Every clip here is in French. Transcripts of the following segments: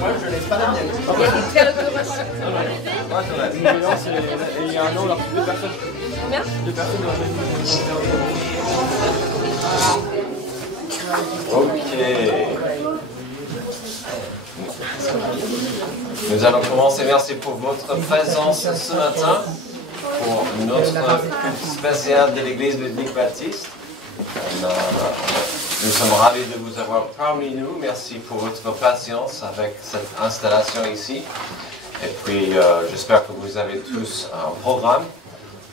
Moi, je n'ai pas la mienne. Quelle coloration? Ouais, c'est vrai. Et il y a un an, on a reçu 2 personnes. Combien? 2 personnes dans la même. Ok. Nous allons commencer. Merci pour votre présence ce matin pour notre culte spécial de l'Église biblique baptiste. Nous sommes ravis de vous avoir parmi nous. Merci pour votre patience avec cette installation ici. Et puis, j'espère que vous avez tous un programme.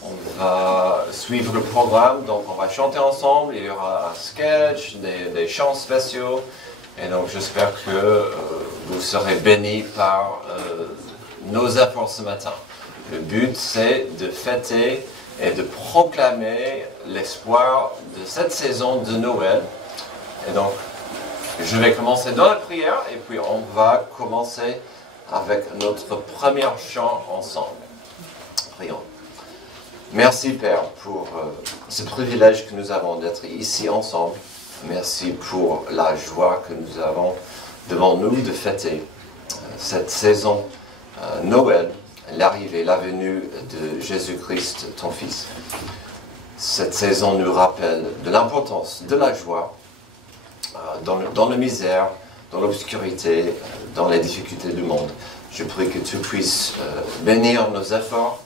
On va suivre le programme, donc on va chanter ensemble. Il y aura un sketch, des chants spéciaux. Et donc, j'espère que vous serez bénis par nos efforts ce matin. Le but, c'est de fêter et de proclamer l'espoir de cette saison de Noël. Et donc, je vais commencer dans la prière et puis on va commencer avec notre premier chant ensemble. Prions. Merci Père pour ce privilège que nous avons d'être ici ensemble. Merci pour la joie que nous avons devant nous de fêter cette saison Noël, l'arrivée, la venue de Jésus-Christ, ton Fils. Cette saison nous rappelle de l'importance de la joie dans la misère, dans l'obscurité, dans les difficultés du monde. Je prie que tu puisses bénir nos efforts,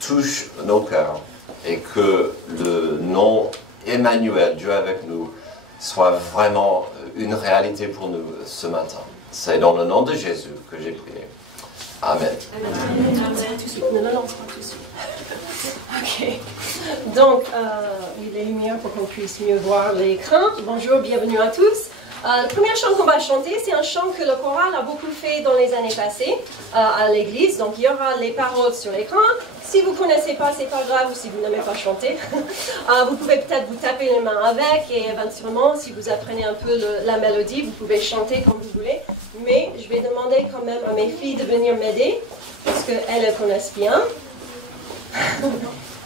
touche nos cœurs et que le nom Emmanuel, Dieu avec nous, soit vraiment une réalité pour nous ce matin. C'est dans le nom de Jésus que j'ai prié. Amen. Tout de suite. Ne le lance pas tout de suite. Ok. Donc, les lumières pour qu'on puisse mieux voir l'écran. Bonjour, bienvenue à tous. Le premier chant qu'on va chanter, c'est un chant que le choral a beaucoup fait dans les années passées à l'église. Donc, il y aura les paroles sur l'écran. Si vous ne connaissez pas, c'est pas grave, ou si vous n'aimez pas chanter. Vous pouvez peut-être vous taper les mains avec, et éventuellement, si vous apprenez un peu la mélodie, vous pouvez chanter comme vous voulez. Mais je vais demander quand même à mes filles de venir m'aider, parce qu'elles connaissent bien.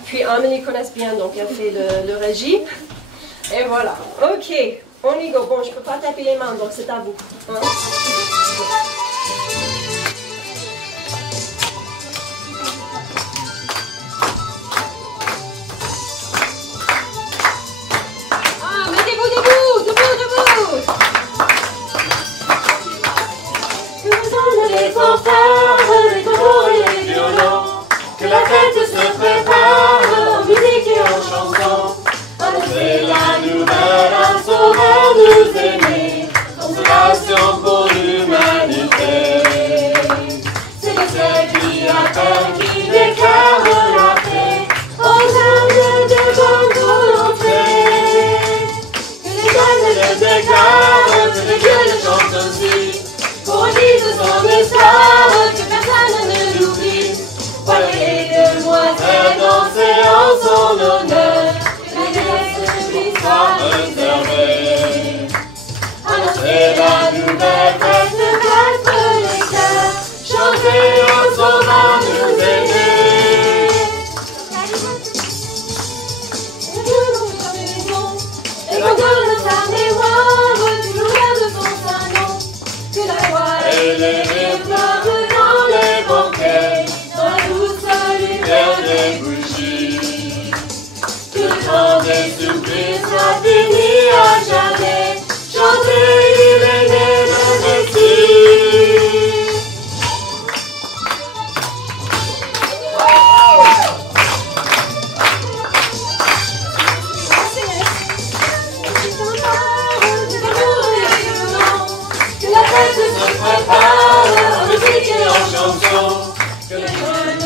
Puis Amélie connaissent bien, donc elle fait le régie. Et voilà. Ok, on y go. Bon, je ne peux pas taper les mains, donc c'est à vous. Hein? Les fanfares, les tambours et les violons, que la fête se prépare en musique et en chanson. Annoncer la nouvelle, un sauveur nous aimer, consolation pour l'humanité. C'est le ciel qui appelle, qui déclare la paix, aux âmes de bonne volonté. Que les âmes le déclarent, que les dieux le chantent aussi. Pour dire son histoire, que personne ne l'oublie. Voilà les demoiselles danser en son honneur, que la déesse lui soit réservée. Annoncer la nouvelle fête de battre les cœurs, chanter au sauveur nous aider. Et qu'on donne sa mémoire du loueur de son saint nom. Que la joie et les fleurs dans les banquets, dans la douce lumière des bougies. Que le temps des supplices soit fini à jamais. Chantez, il est né le Messie. Que se prépare en musique et en chanson, que les jeunes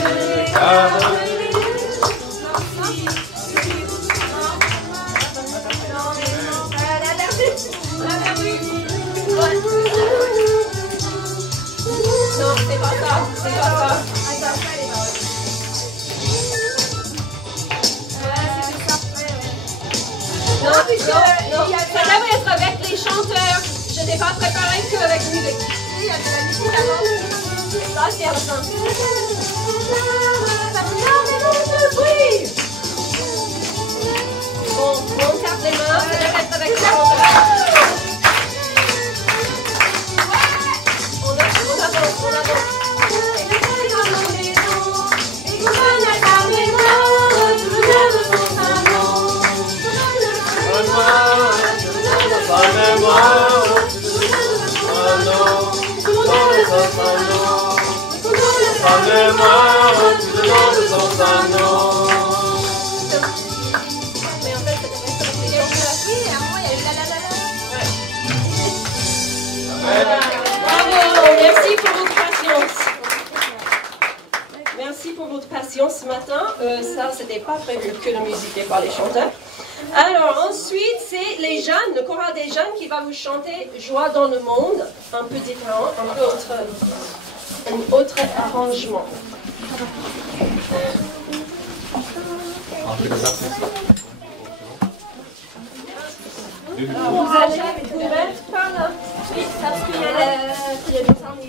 déclarent. Non, c'est pas ça, c'est pas ça. Non, ça devrait être avec les chanteurs. Je n'ai pas préparé qu'avec musique. Il y a de la musique avant. Ça, c'est à la fin. Bon, on tape les mains, ça devrait être avec les chanteurs. On a mémoire tout le long de son saint nom. Mais en fait, bravo, merci pour votre patience. Merci pour votre patience ce matin. Ça, c'était pas prévu que la musique et pas les chanteurs. Alors ensuite, c'est les jeunes, le choral des jeunes qui va vous chanter Joie dans le monde, un peu différent, un autre arrangement. Vous allez vous mettre par là. Oui, parce qu'il y a des ensembles.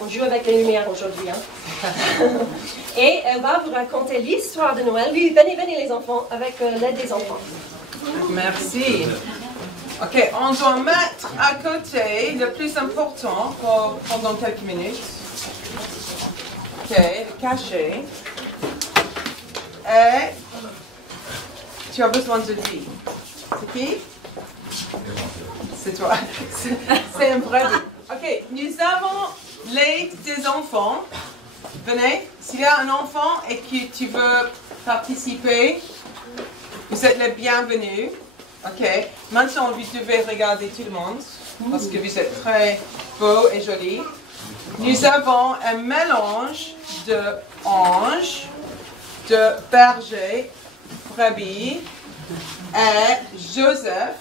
On joue avec les lumières aujourd'hui. Hein. Et elle va vous raconter l'histoire de Noël. Oui, venez les enfants, avec l'aide des enfants. Merci. Ok, on doit mettre à côté le plus important pendant quelques minutes. Ok, le cachet. Et tu as besoin de lui. C'est qui? C'est toi. C'est un vrai. Ok, nous avons l'aide des enfants. Venez, s'il y a un enfant et que tu veux participer, vous êtes les bienvenus. Ok, maintenant vous devez regarder tout le monde parce que vous êtes très beau et joli. Nous avons un mélange de anges, de berger, brebis et Joseph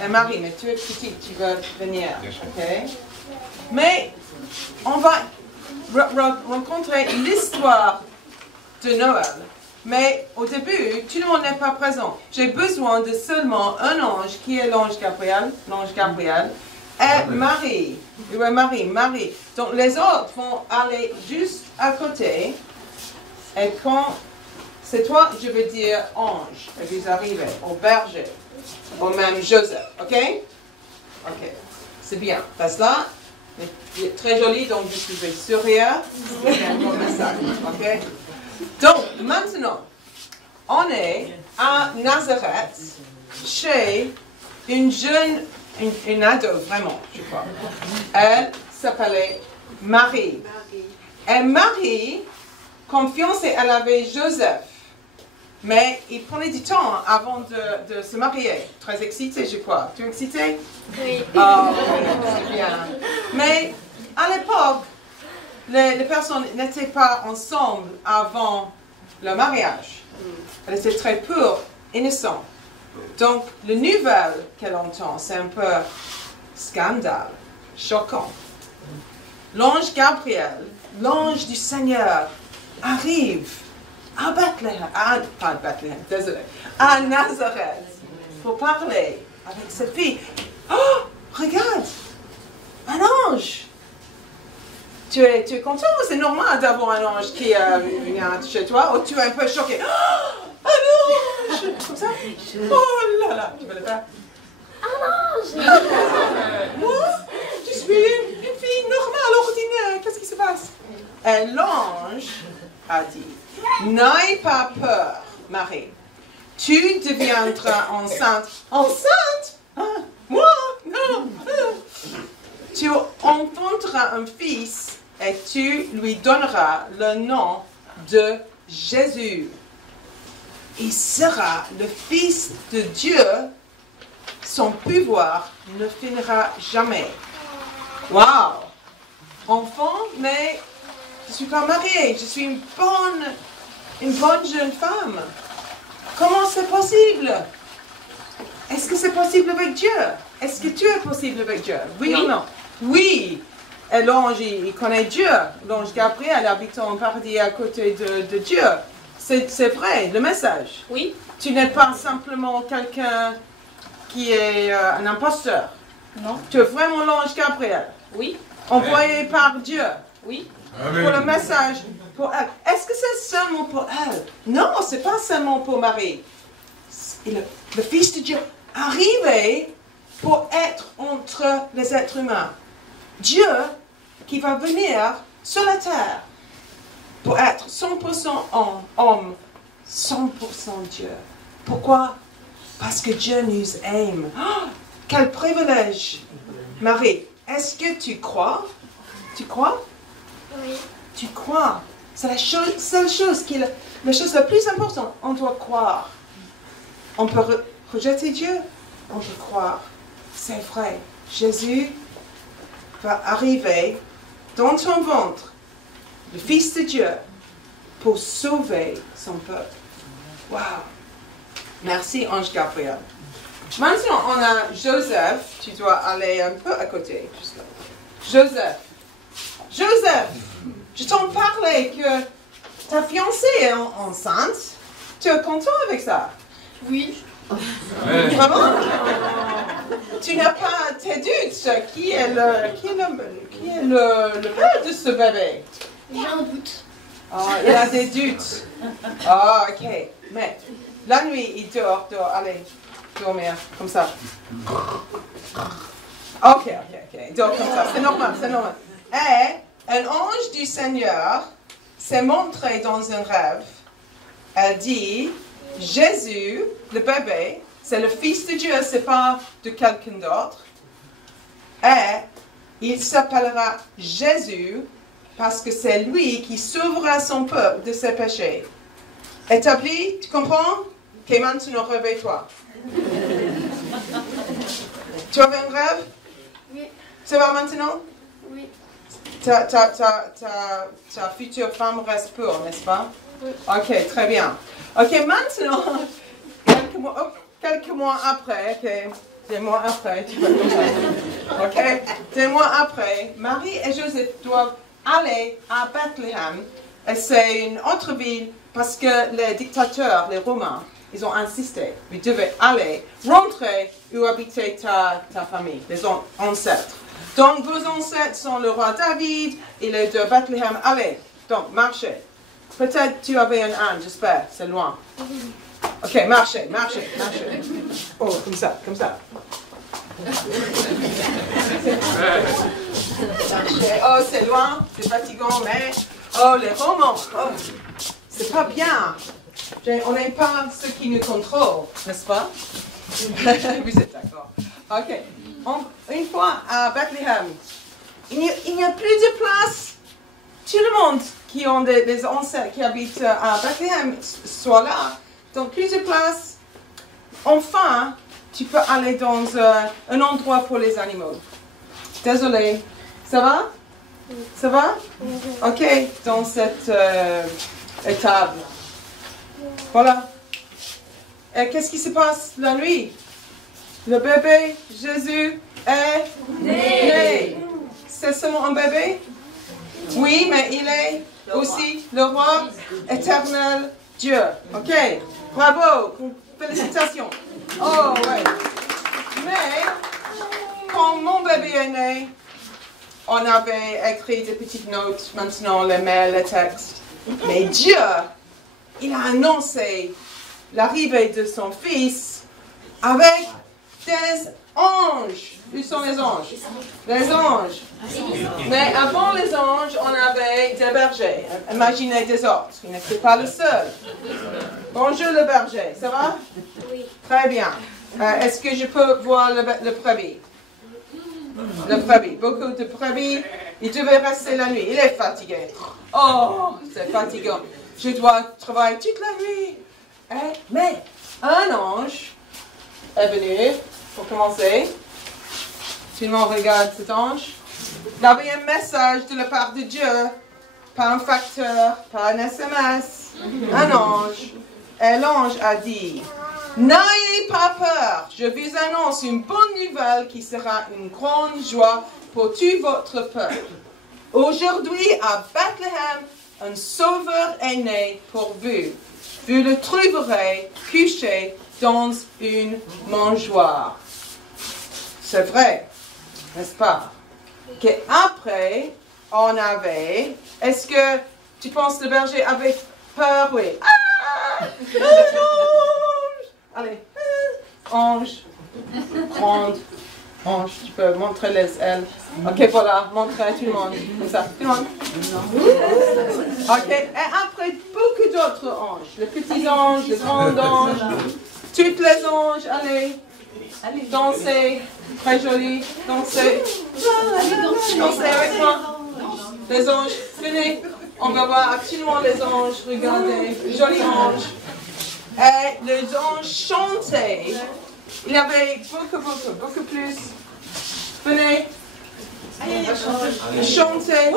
et Marie. Mais tu es petite, tu vas venir. Ok, mais on va rencontrer l'histoire de Noël. Mais au début, tout le monde n'est pas présent. J'ai besoin de seulement un ange qui est l'ange Gabriel, et Marie. Oui, Marie. Donc les autres vont aller juste à côté. Et quand c'est toi, je veux dire ange. Et vous arrivez au berger, au même Joseph. Ok? Ok. C'est bien. Parce là, il est très joli, donc vous pouvez sourire. C'est un bon message. Ok? Donc, maintenant, on est à Nazareth, chez une jeune, une ado, vraiment, je crois. Elle s'appelait Marie. Et Marie, comme fiancée, elle avait Joseph. Mais il prenait du temps avant de se marier. Très excitée, je crois. Tu es excitée? Oui. Oh, c'est bien. Mais à l'époque, les personnes n'étaient pas ensemble avant le mariage. Elle était très pure, innocente. Donc, la nouvelle qu'elle entend, c'est un peu scandale, choquant. L'ange Gabriel, l'ange du Seigneur, arrive à Bethléem, pas Bethléem, désolé, à Nazareth, pour parler avec cette fille. Oh, regarde, un ange. Tu es content ou c'est normal d'avoir un ange qui vient chez toi ou tu es un peu choqué? Oh, un ange! Comme ça? Oh là là, tu veux le faire? Un ange! Moi, je suis une fille normale, ordinaire. Qu'est-ce qui se passe? Et l'ange a dit, n'aie pas peur, Marie. Tu deviendras enceinte. Enceinte? Ah, moi? Non. Tu enfanteras un fils et tu lui donneras le nom de Jésus. Il sera le Fils de Dieu. Son pouvoir ne finira jamais. Waouh! Enfant, mais je ne suis pas mariée. Je suis une bonne jeune femme. Comment c'est possible? Est-ce que c'est possible avec Dieu? Est-ce que tu es possible avec Dieu? Oui ou non? Oui. Et l'ange, il connaît Dieu. L'ange Gabriel habite en paradis à côté de Dieu. C'est vrai, le message. Oui. Tu n'es pas simplement quelqu'un qui est un imposteur. Non. Tu es vraiment l'ange Gabriel. Oui. Envoyé par Dieu. Oui. Pour le message pour elle. Est-ce que c'est seulement pour elle? Non, c'est pas seulement pour Marie. Le Fils de Dieu arrivé pour être entre les êtres humains. Dieu qui va venir sur la terre pour être 100% homme, 100% Dieu. Pourquoi? Parce que Dieu nous aime. Oh, quel privilège! Marie, est-ce que tu crois? Tu crois? Oui. Tu crois. C'est la seule chose la chose la plus importante. On doit croire. On peut rejeter Dieu. On peut croire. C'est vrai. Jésus va arriver dans ton ventre, le Fils de Dieu, pour sauver son peuple. Wow! Merci, Ange Gabriel. Maintenant, on a Joseph. Tu dois aller un peu à côté. Juste là. Joseph. Joseph, je t'en parlais que ta fiancée est enceinte. Tu es content avec ça? Oui. Vraiment? Tu n'as pas tes doutes. Qui est le père de ce bébé? J'ai un doute. Oh, il a des doutes. Oh, ok. Mais la nuit, il dort. Allez, dormir, comme ça. Ok. Donc, comme ça, c'est normal. Et un ange du Seigneur s'est montré dans un rêve. Elle dit, Jésus, le bébé, c'est le Fils de Dieu, c'est pas de quelqu'un d'autre. Et il s'appellera Jésus parce que c'est lui qui sauvera son peuple de ses péchés. Établi, tu comprends? Ok, maintenant réveille-toi. Tu avais un rêve? Oui. Ça va maintenant? Oui. Ta future femme reste pure, n'est-ce pas? Oui. Ok, très bien. Ok, maintenant, quelques mois après, ok, des mois après, tu vas comme ça. Ok, des mois après, Marie et Joseph doivent aller à Bethléem. Et c'est une autre ville parce que les dictateurs, les Romains, ils ont insisté. Vous devez aller, rentrer où habitait ta famille, les ancêtres. Donc, vos ancêtres sont le roi David, il est de Bethléem. Allez, donc, marchez. Peut-être tu avais un âne, j'espère, c'est loin. Ok, marchez. Oh, comme ça. Oh, c'est loin, c'est fatigant, mais... Oh, les romans, oh, c'est pas bien. On n'aime pas ceux qui nous contrôlent, n'est-ce pas? Vous êtes d'accord. Ok. Une fois à Bethléem, il n'y a plus de place. Tout le monde qui ont des ancêtres qui habitent à Bethléem soit là. Donc, plus de place. Enfin, tu peux aller dans un endroit pour les animaux. Désolé. Ça va? Ça va? Ok, dans cette étable. Voilà. Et qu'est-ce qui se passe la nuit? Le bébé, Jésus, est né. C'est seulement un bébé? Oui, mais il est aussi le roi éternel Dieu. Ok, bravo, félicitations. Oh, ouais. Mais, quand mon bébé est né, on avait écrit des petites notes, maintenant les mails, les textes. Mais Dieu, il a annoncé l'arrivée de son fils avec des anges. Où sont les anges? Les anges. Mais avant les anges, on avait des bergers. Imaginez des autres. Il n'était pas le seul. Bonjour le berger, ça va? Oui. Très bien. Est-ce que je peux voir le brebis? Le brebis. Beaucoup de brebis. Il devait rester la nuit. Il est fatigué. Oh, c'est fatigant. Je dois travailler toute la nuit. Mais un ange est venu pour commencer. Tout le monde regarde cet ange. Il avait un message de la part de Dieu, pas un facteur, pas un SMS, un ange. Et l'ange a dit, n'ayez pas peur, je vous annonce une bonne nouvelle qui sera une grande joie pour tout votre peuple. Aujourd'hui, à Bethléem, un sauveur est né pour vous. Vous le trouverez couché dans une mangeoire. C'est vrai, n'est-ce pas? Qu'après, on avait... Est-ce que tu penses que le berger avait peur? Oui. Ah! Ange! Allez. Ange. Grande. Ange. Tu peux montrer les ailes. Ok, voilà. Montrez à tout le monde. Comme ça. Tout le monde. Ok. Et après, beaucoup d'autres anges. Les petits anges, les grands anges. Toutes les anges. Allez. Allez, dansez. Très joli. Dansez. Dansez avec moi. Les anges. Venez. On va voir absolument les anges. Regardez. Jolis anges. Et les anges chantaient. Il y avait beaucoup plus. Venez. Ils chantaient.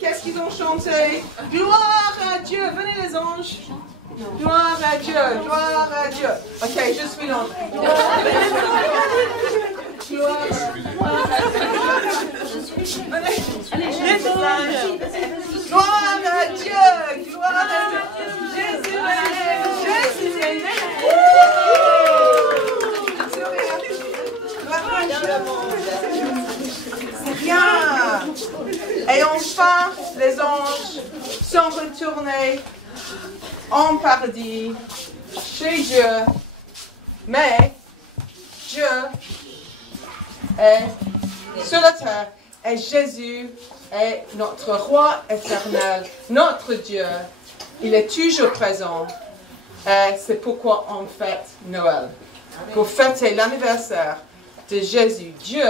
Qu'est-ce qu'ils ont chanté? Gloire à Dieu. Venez les anges. Gloire à Dieu. Gloire à Dieu. Ok, je suis l'ange. Gloire à Dieu. Gloire à Dieu. Jésus est né. Jésus est né. C'est bien. Et enfin, les anges sont retournés en paradis chez Dieu. Mais Dieu est sur la terre et Jésus est notre roi éternel, notre Dieu. Il est toujours présent. Et c'est pourquoi on fête Noël. Pour fêter l'anniversaire de Jésus, Dieu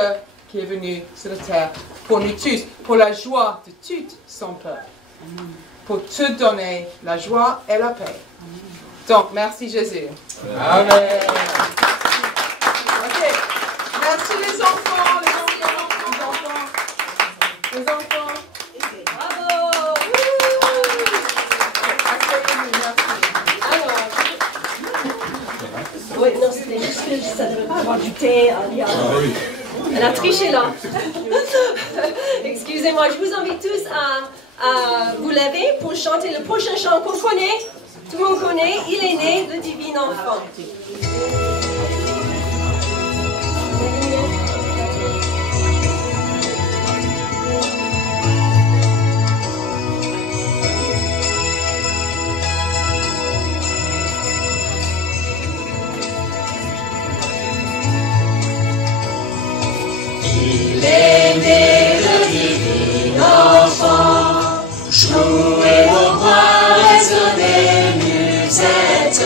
qui est venu sur la terre pour nous tous, pour la joie de tout son peuple. Pour te donner la joie et la paix. Donc, merci Jésus. Amen. Ok. Merci les enfants, les enfants. Bravo! Alors, oui, non, c'était juste que ça ne devait pas avoir du thé à lire. Elle a triché là. Excusez-moi, je vous invite tous à vous lever pour chanter le prochain chant qu'on connaît. Tout le monde connaît, il est né, le divin enfant. Il est né le divin enfant, jouez au roi, résonnez musette.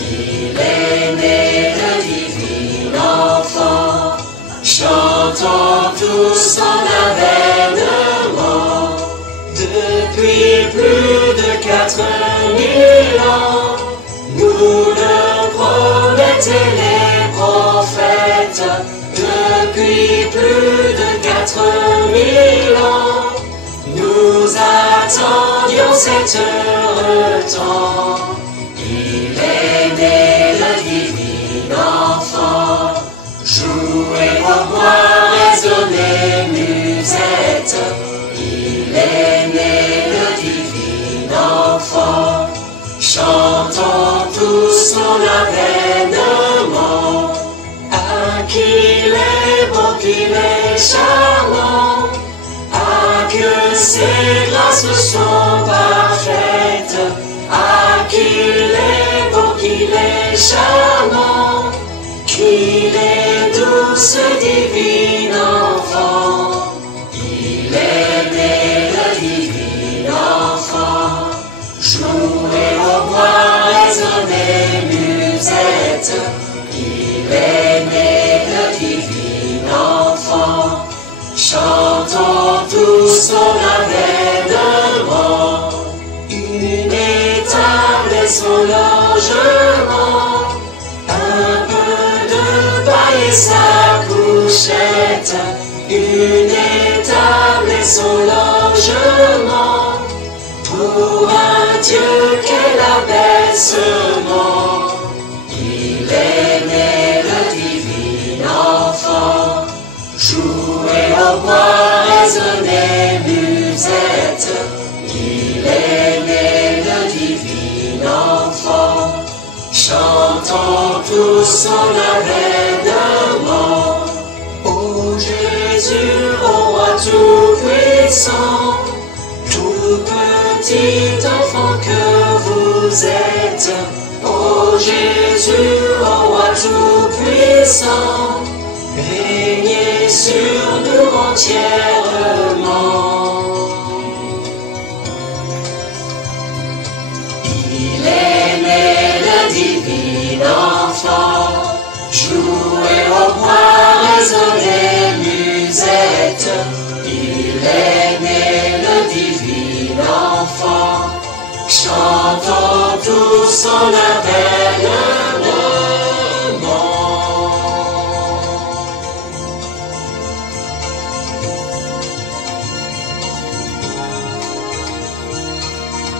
Il est né le divin enfant, chantons tous son avènement. Depuis plus de 4000 ans, nous le promettaient les prophètes. Depuis plus de 4000 ans, nous attendions cet heureux temps. Il est né le divin enfant, jouez au roi, résonnez musette. Il est né le divin enfant, chantons tous son avènement. Ah, qu'il est beau, qu'il est charmant, ah, que ses grâces sont parfaites, ah, qu'il est beau, qu'il est charmant, qu'il est doux ce divin enfant. Il est né le divin enfant, jouez au roi, résonnez musette. Il est né le divin enfant, chantons tous son avènement. Une étable est son logement, un peu de paille et sa couchette. Une étable est son logement, pour un Dieu qu'est l'abaissement. Il est né le divin enfant, jouez au roi, résonnez musette. Il est né le divin enfant, chantons tous son avènement. Ô Jésus, ô roi tout-puissant, tout petit enfant que vous êtes. Ô Jésus, ô roi tout-puissant, régnez sur nous entièrement. Il est né le divin enfant, jouez au roi, résonnez musette. Il est né le divin enfant, chantons tous son avènement.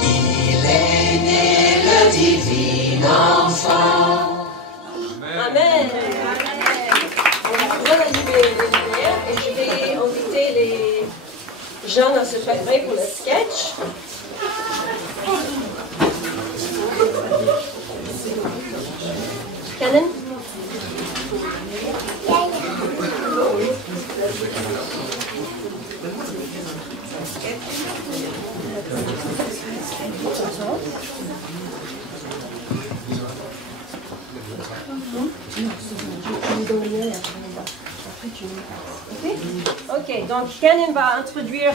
Il est né le divin enfant. Amen. On va allumer les lumières et je vais inviter les jeunes à se préparer pour le sketch. Canon? Ok, donc Kenan va introduire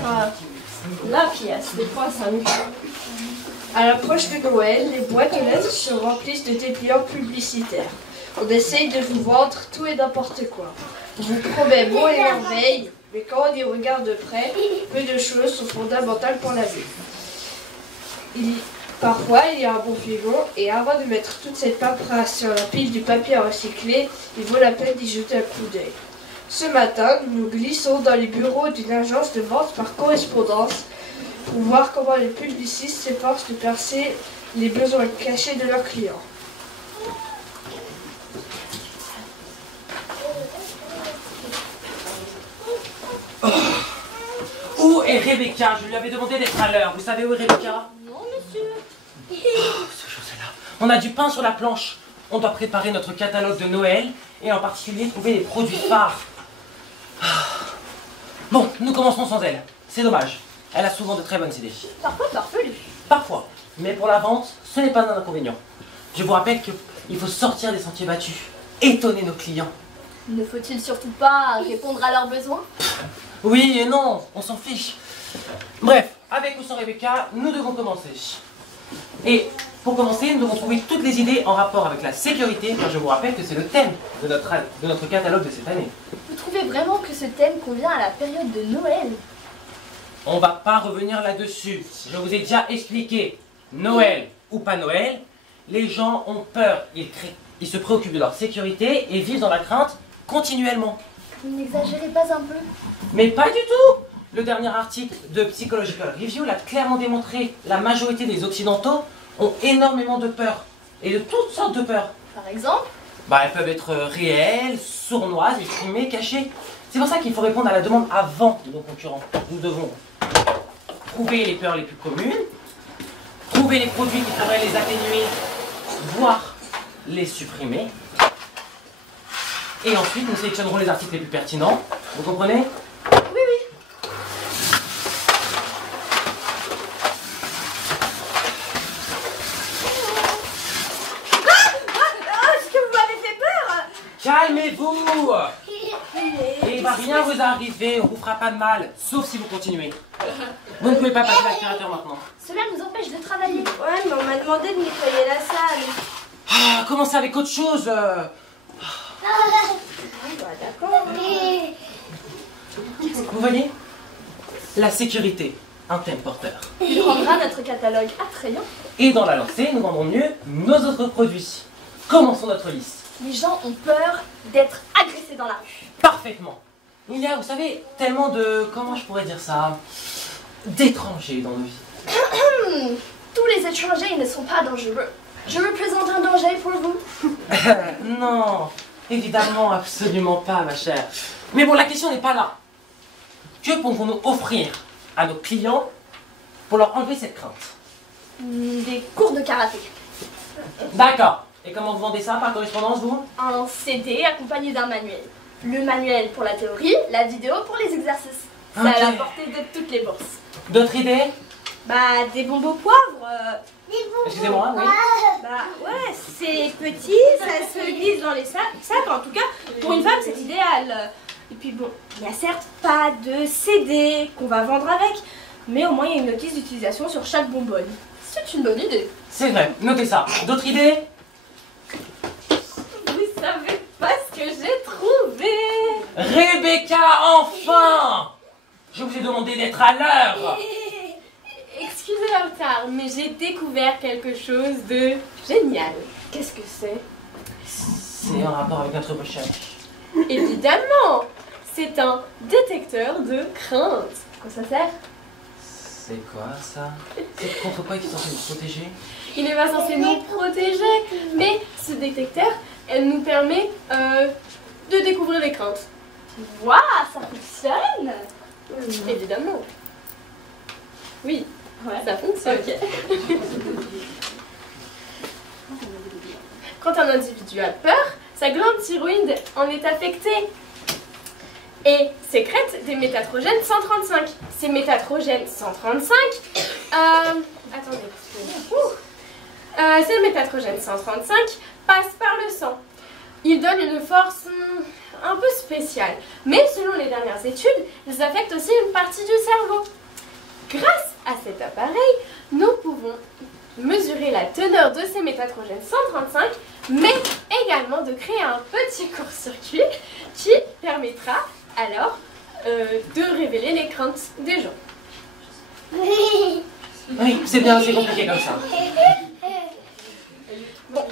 la pièce des 3 Samuel. À l'approche de Noël, les boîtes aux lettres se remplissent de dépliants publicitaires. On essaye de vous vendre tout et n'importe quoi. On vous promet mots et merveilles, mais quand on y regarde de près, peu de choses sont fondamentales pour la vie. Parfois, il y a un bon filon, et avant de mettre toute cette paperasse sur la pile du papier à recycler, il vaut la peine d'y jeter un coup d'œil. Ce matin, nous glissons dans les bureaux d'une agence de vente par correspondance pour voir comment les publicistes s'efforcent de percer les besoins cachés de leurs clients. Où est Rebecca? Je lui avais demandé d'être à l'heure. Vous savez où est Rebecca? Non, monsieur. Ce chose-là. On a du pain sur la planche. On doit préparer notre catalogue de Noël et en particulier trouver les produits phares. Bon, nous commencerons sans elle. C'est dommage. Elle a souvent de très bonnes idées. Parfois farfelu. Parfois. Mais pour la vente, ce n'est pas un inconvénient. Je vous rappelle qu'il faut sortir des sentiers battus. Étonner nos clients. Ne faut-il surtout pas répondre à leurs besoins? Oui et non, on s'en fiche. Bref, avec ou sans Rebecca, nous devons commencer. Et pour commencer, nous devons trouver toutes les idées en rapport avec la sécurité, car je vous rappelle que c'est le thème de notre catalogue de cette année. Vous trouvez vraiment que ce thème convient à la période de Noël? On va pas revenir là-dessus. Je vous ai déjà expliqué. Noël ou pas Noël, les gens ont peur. Ils se préoccupent de leur sécurité et vivent dans la crainte continuellement. Vous n'exagérez pas un peu? Mais pas du tout! Le dernier article de Psychological Review l'a clairement démontré. La majorité des Occidentaux ont énormément de peur. Et de toutes sortes de peurs. Par exemple? Elles peuvent être réelles, sournoises, exprimées, cachées. C'est pour ça qu'il faut répondre à la demande avant de nos concurrents. Nous devons trouver les peurs les plus communes, trouver les produits qui pourraient les atténuer, voire les supprimer. Et ensuite, nous sélectionnerons les articles les plus pertinents. Vous comprenez? Oui, oui. Est-ce que vous m'avez fait peur? Calmez-vous! Et il va rien vous arriver, on vous fera pas de mal, sauf si vous continuez. Vous ne pouvez pas passer l'aspirateur maintenant. Cela nous empêche de travailler. Ouais, mais on m'a demandé de nettoyer la salle. Commencez avec autre chose. D'accord. Vous voyez? La sécurité, un thème porteur. Il rendra notre catalogue attrayant. Et dans la lancée, nous vendrons mieux nos autres produits. Commençons notre liste. Les gens ont peur d'être agressés dans la rue. Parfaitement. Il y a, vous savez, tellement de... Comment je pourrais dire ça? D'étrangers dans nos vies. Tous les étrangers ne sont pas dangereux. Je représente un danger pour vous. Non, évidemment, absolument pas, ma chère. Mais bon, la question n'est pas là. Que pouvons-nous offrir à nos clients pour leur enlever cette crainte? Des cours de karaté. D'accord. Et comment vous vendez ça par correspondance, vous? Un CD accompagné d'un manuel. Le manuel pour la théorie, la vidéo pour les exercices. C'est à la portée de toutes les bourses. D'autres idées? Des bonbons au poivre. Excusez-moi, oui. Ouais, c'est petit, ça se glisse dans les sacs. En tout cas, pour une femme, c'est idéal. Et puis bon, il n'y a certes pas de CD qu'on va vendre avec, mais au moins il y a une notice d'utilisation sur chaque bonbonne. C'est une bonne idée. C'est vrai, notez ça. D'autres idées? Vous savez pas ce que j'ai trouvé. Rebecca, enfin! Je vous ai demandé d'être à l'heure. Excusez le retard, mais j'ai découvert quelque chose de génial. Qu'est-ce que c'est? C'est en rapport avec notre recherche. Évidemment, c'est un détecteur de crainte. À quoi ça sert? C'est quoi ça? C'est contre quoi il est censé nous protéger? Il n'est pas censé nous protéger, mais ce détecteur, elle nous permet de découvrir les craintes. Waouh, ça fonctionne! Évidemment. Oui, ça fonctionne. Quand un individu a peur, sa glande thyroïde en est affectée et sécrète des métatrogènes 135. Ces métatrogènes 135, ces métatrogènes 135 passent par le sang. ils donnent une force un peu spéciale. Mais selon les dernières études, ils affectent aussi une partie du cerveau. Grâce à cet appareil, nous pouvons mesurer la teneur de ces métatrogènes 135, mais également de créer un petit court-circuit qui permettra alors de révéler les craintes des gens. Oui, c'est bien assez compliqué comme ça. Bon,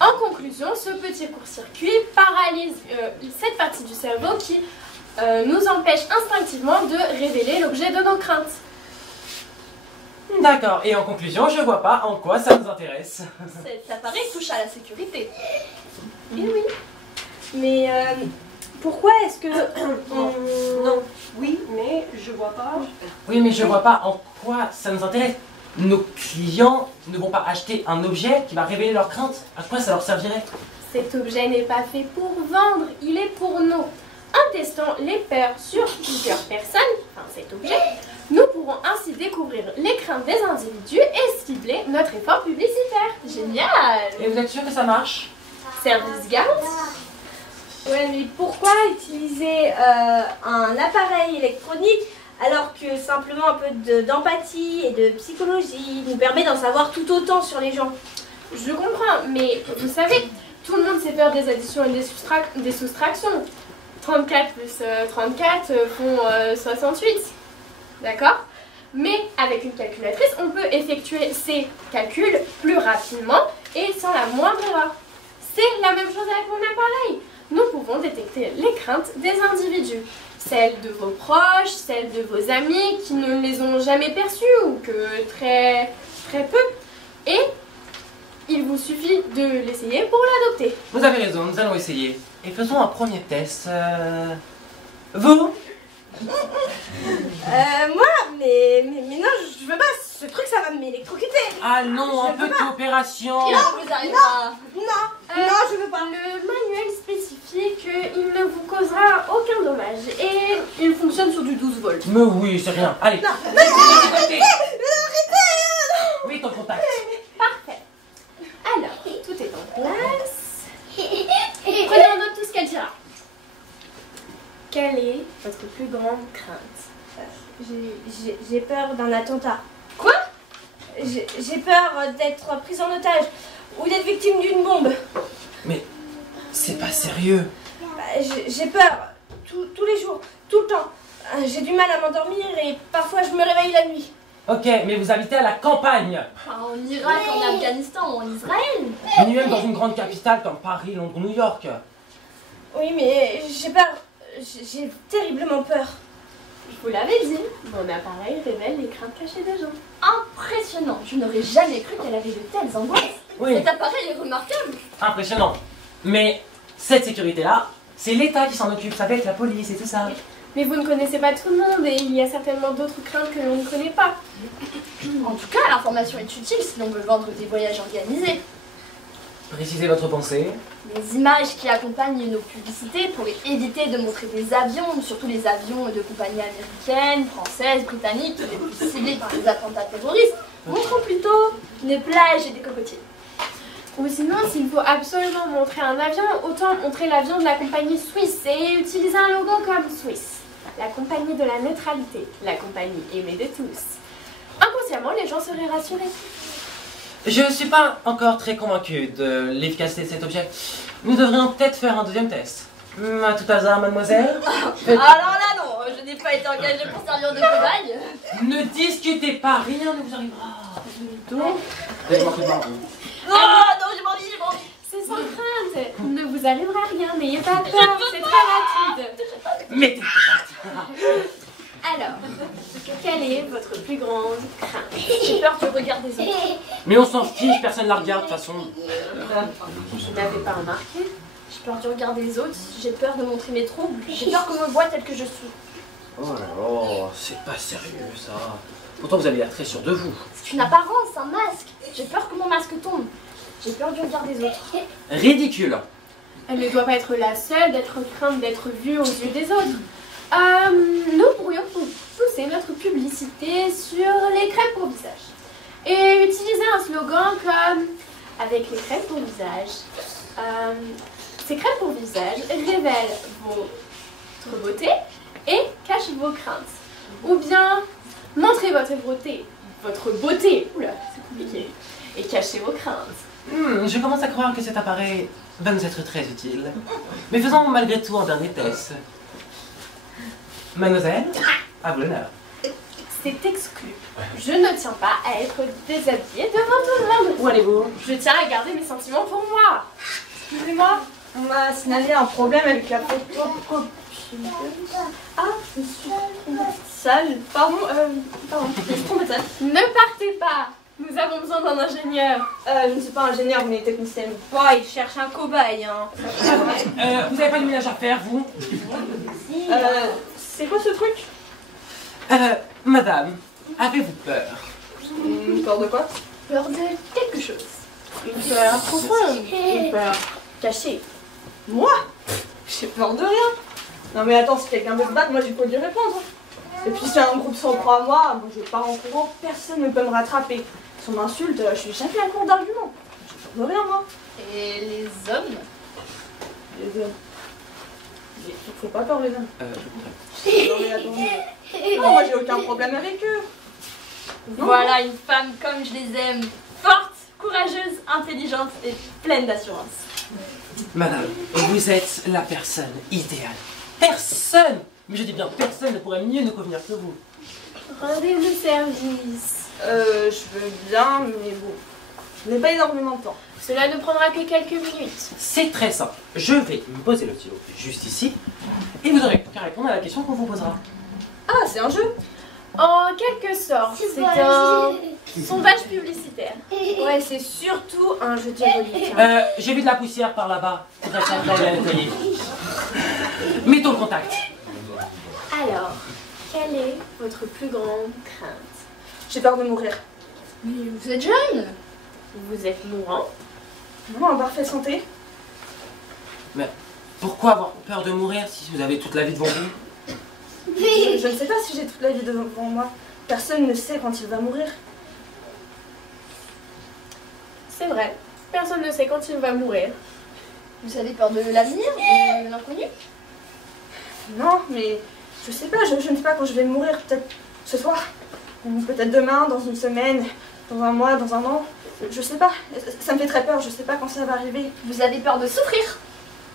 en conclusion, ce petit court-circuit paralyse cette partie du cerveau qui nous empêche instinctivement de révéler l'objet de nos craintes. D'accord, et en conclusion, je vois pas en quoi ça nous intéresse. Cet appareil touche à la sécurité. Et oui. Mais pourquoi est-ce que... Non, oui, mais je vois pas. Oui, mais je vois pas en quoi ça nous intéresse. Nos clients ne vont pas acheter un objet qui va révéler leurs craintes. À quoi ça leur servirait? Cet objet n'est pas fait pour vendre, il est pour nous. En testant les peurs sur plusieurs personnes, enfin cet objet, nous pourrons ainsi découvrir les craintes des individus et cibler notre effort publicitaire. Génial! Et vous êtes sûr que ça marche? Service garanti. Ouais, mais pourquoi utiliser un appareil électronique alors que simplement un peu d'empathie et de psychologie nous permet d'en savoir tout autant sur les gens? Je comprends, mais vous savez, tout le monde sait faire des additions et des soustractions. 34 plus 34 font 68. D'accord? Mais avec une calculatrice, on peut effectuer ces calculs plus rapidement et sans la moindre erreur. C'est la même chose avec mon appareil. Nous pouvons détecter les craintes des individus. Celles de vos proches, celles de vos amis qui ne les ont jamais perçues ou que très peu. Et il vous suffit de l'essayer pour l'adopter. Vous avez raison, nous allons essayer. Et faisons un premier test. Vous? Moi, mais non, je veux pas, ce truc ça va m'électrocuter. Ah non, un peu de coopération. vous arrivera. Non, je veux pas. Le manuel spécifie qu'il ne vous causera aucun dommage et il fonctionne sur du 12 volts. Mais oui, c'est rien. Allez. Arrêtez. Oui, ton contact. Parfait. Alors, tout est en place. Prenez en note tout ce qu'elle dira. Quelle est votre plus grande crainte? J'ai peur d'un attentat. Quoi? J'ai peur d'être prise en otage ou d'être victime d'une bombe. Mais c'est pas sérieux. J'ai peur tous les jours, tout le temps. J'ai du mal à m'endormir et parfois je me réveille la nuit. Ok, mais vous habitez à la campagne. En Irak, en Afghanistan ou en Israël. Ni même dans une grande capitale comme Paris, Londres ou New York. Oui, mais j'ai peur. J'ai terriblement peur. Je vous l'avais dit, mon appareil révèle les craintes cachées des gens. Impressionnant. Je n'aurais jamais cru qu'elle avait de telles angoisses. Oui, Cet appareil est remarquable. impressionnant. Mais cette sécurité-là, c'est l'État qui s'en occupe, ça va être la police et tout ça. Mais vous ne connaissez pas tout le monde et il y a certainement d'autres craintes que l'on ne connaît pas. En tout cas, l'information est utile si l'on veut vendre des voyages organisés. Précisez votre pensée. Les images qui accompagnent nos publicités pourraient éviter de montrer des avions, surtout les avions de compagnies américaines, françaises, britanniques, les plus ciblés par les attentats terroristes. Montrons plutôt les plages et des cocotiers. Ou sinon, s'il faut absolument montrer un avion, autant montrer l'avion de la compagnie Swiss et utiliser un logo comme Swiss. La compagnie de la neutralité, la compagnie aimée de tous. Inconsciemment, les gens seraient rassurés. Je ne suis pas encore très convaincu de l'efficacité de cet objet. Nous devrions peut-être faire un deuxième test. À tout hasard, mademoiselle? Alors là, non, je n'ai pas été engagée pour servir de cobaye. Ne discutez pas, rien ne vous arrivera. Donc, Laisse-moi que voir. Non, j'ai pas envie, c'est sans crainte. Il ne vous arrivera rien, n'ayez pas peur, c'est très rapide. Mettez Alors, quelle est votre plus grande crainte? J'ai peur du regard des autres. Mais on s'en fiche, personne ne la regarde de toute façon. Vous n'avez pas remarqué? J'ai peur du regard des autres, j'ai peur de montrer mes troubles, j'ai peur qu'on me voie tel que je suis. Oh là là, c'est pas sérieux ça. Pourtant vous avez l'air très sûr de vous. C'est une apparence, un masque. J'ai peur que mon masque tombe. J'ai peur du regard des autres. Ridicule. Elle ne doit pas être la seule d'être crainte d'être vue aux yeux des autres. Nous pourrions pousser notre publicité sur les crèmes pour visage. Et utiliser un slogan comme « Avec les crèmes pour visage ». Ces crèmes pour visage révèlent votre beauté et cachent vos craintes. Ou bien, montrez votre beauté, oula, c'est compliqué, et cachez vos craintes. Je commence à croire que cet appareil va nous être très utile. Mais faisons malgré tout un dernier test. Mademoiselle, à vous l'honneur. C'est exclu. Je ne tiens pas à être déshabillée devant tout le monde. Où allez-vous? Je tiens à garder mes sentiments pour moi. Excusez-moi, on a signalé un problème avec la photocopieuse. Ah, je suis sale. Pardon, je me trompe de salle. Ne partez pas. Nous avons besoin d'un ingénieur. Je ne suis pas ingénieur, mais technicienne. Boy, il cherche un cobaye, hein. Vous n'avez pas du ménage à faire, vous? C'est quoi ce truc? Madame, avez-vous peur? Peur de quoi? Peur de quelque chose. Une peur profonde. Une peur cachée. Moi? J'ai peur de rien. Non mais attends, si quelqu'un veut se battre, moi j'ai pas lui répondre. Et puis si un groupe s'en prend à moi, je pars en courant, personne ne peut me rattraper. Si on m'insulte, je suis jamais à court d'arguments. J'ai peur de rien, moi. Et les hommes? Les hommes. Ils font pas peur, les hommes. Non mais attends. Non, moi j'ai aucun problème avec eux. Non. Voilà une femme comme je les aime. Forte, courageuse, intelligente et pleine d'assurance. Madame, vous êtes la personne idéale. Personne, mais je dis bien personne, ne pourrait mieux nous convenir que vous. Rendez-nous service. Je veux bien, mais bon. Je n'ai pas énormément de temps. Cela ne prendra que quelques minutes. C'est très simple. Je vais me poser le stylo juste ici, et vous aurez qu'à répondre à la question qu'on vous posera. Ah, c'est un jeu? En quelque sorte, c'est un sondage publicitaire. Ouais, c'est surtout un jeu diabolique. J'ai vu de la poussière par là-bas. Très bien nettoyé. Mettons le contact. Alors, quelle est votre plus grande crainte? J'ai peur de mourir. Mais vous êtes jeune. Vous êtes mourant. Non, en parfaite santé. Mais pourquoi avoir peur de mourir si vous avez toute la vie devant vous? Je ne sais pas si j'ai toute la vie devant moi. Personne ne sait quand il va mourir. C'est vrai. Personne ne sait quand il va mourir. Vous avez peur de l'avenir, de l'inconnu? Non, mais je sais pas, je ne sais pas quand je vais mourir. Peut-être ce soir, ou peut-être demain, dans une semaine, dans un mois, dans un an. Je sais pas, ça me fait très peur, je sais pas quand ça va arriver. Vous avez peur de souffrir?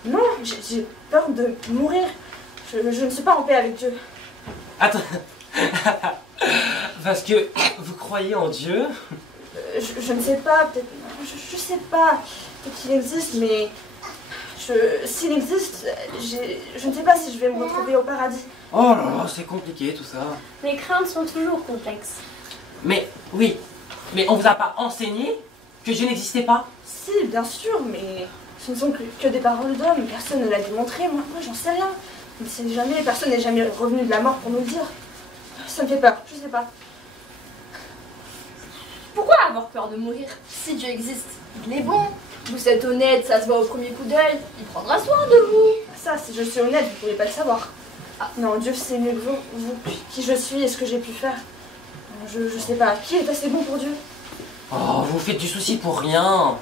Non, j'ai peur de mourir. Je ne suis pas en paix avec Dieu. Attends. Parce que vous croyez en Dieu? Je ne sais pas, peut-être. Je sais pas. Peut-être qu'il existe, mais. S'il existe, je ne sais pas si je vais me retrouver au paradis. Oh là là, c'est compliqué tout ça. Les craintes sont toujours complexes. Mais oui, mais on vous a pas enseigné que Dieu n'existait pas? Si, bien sûr, mais ce ne sont que des paroles d'hommes. Personne ne l'a démontré. Moi j'en sais rien. On ne sait jamais, personne n'est jamais revenu de la mort pour nous le dire. Ça me fait peur, je sais pas. Pourquoi avoir peur de mourir? Si Dieu existe, il est bon. Vous êtes honnête, ça se voit au premier coup d'œil. Il prendra soin de vous. Ça, si je suis honnête, vous ne pouvez pas le savoir. Ah, non, Dieu sait mieux que vous, qui je suis et ce que j'ai pu faire. Je sais pas, qui est assez bon pour Dieu? Oh, vous faites du souci pour rien.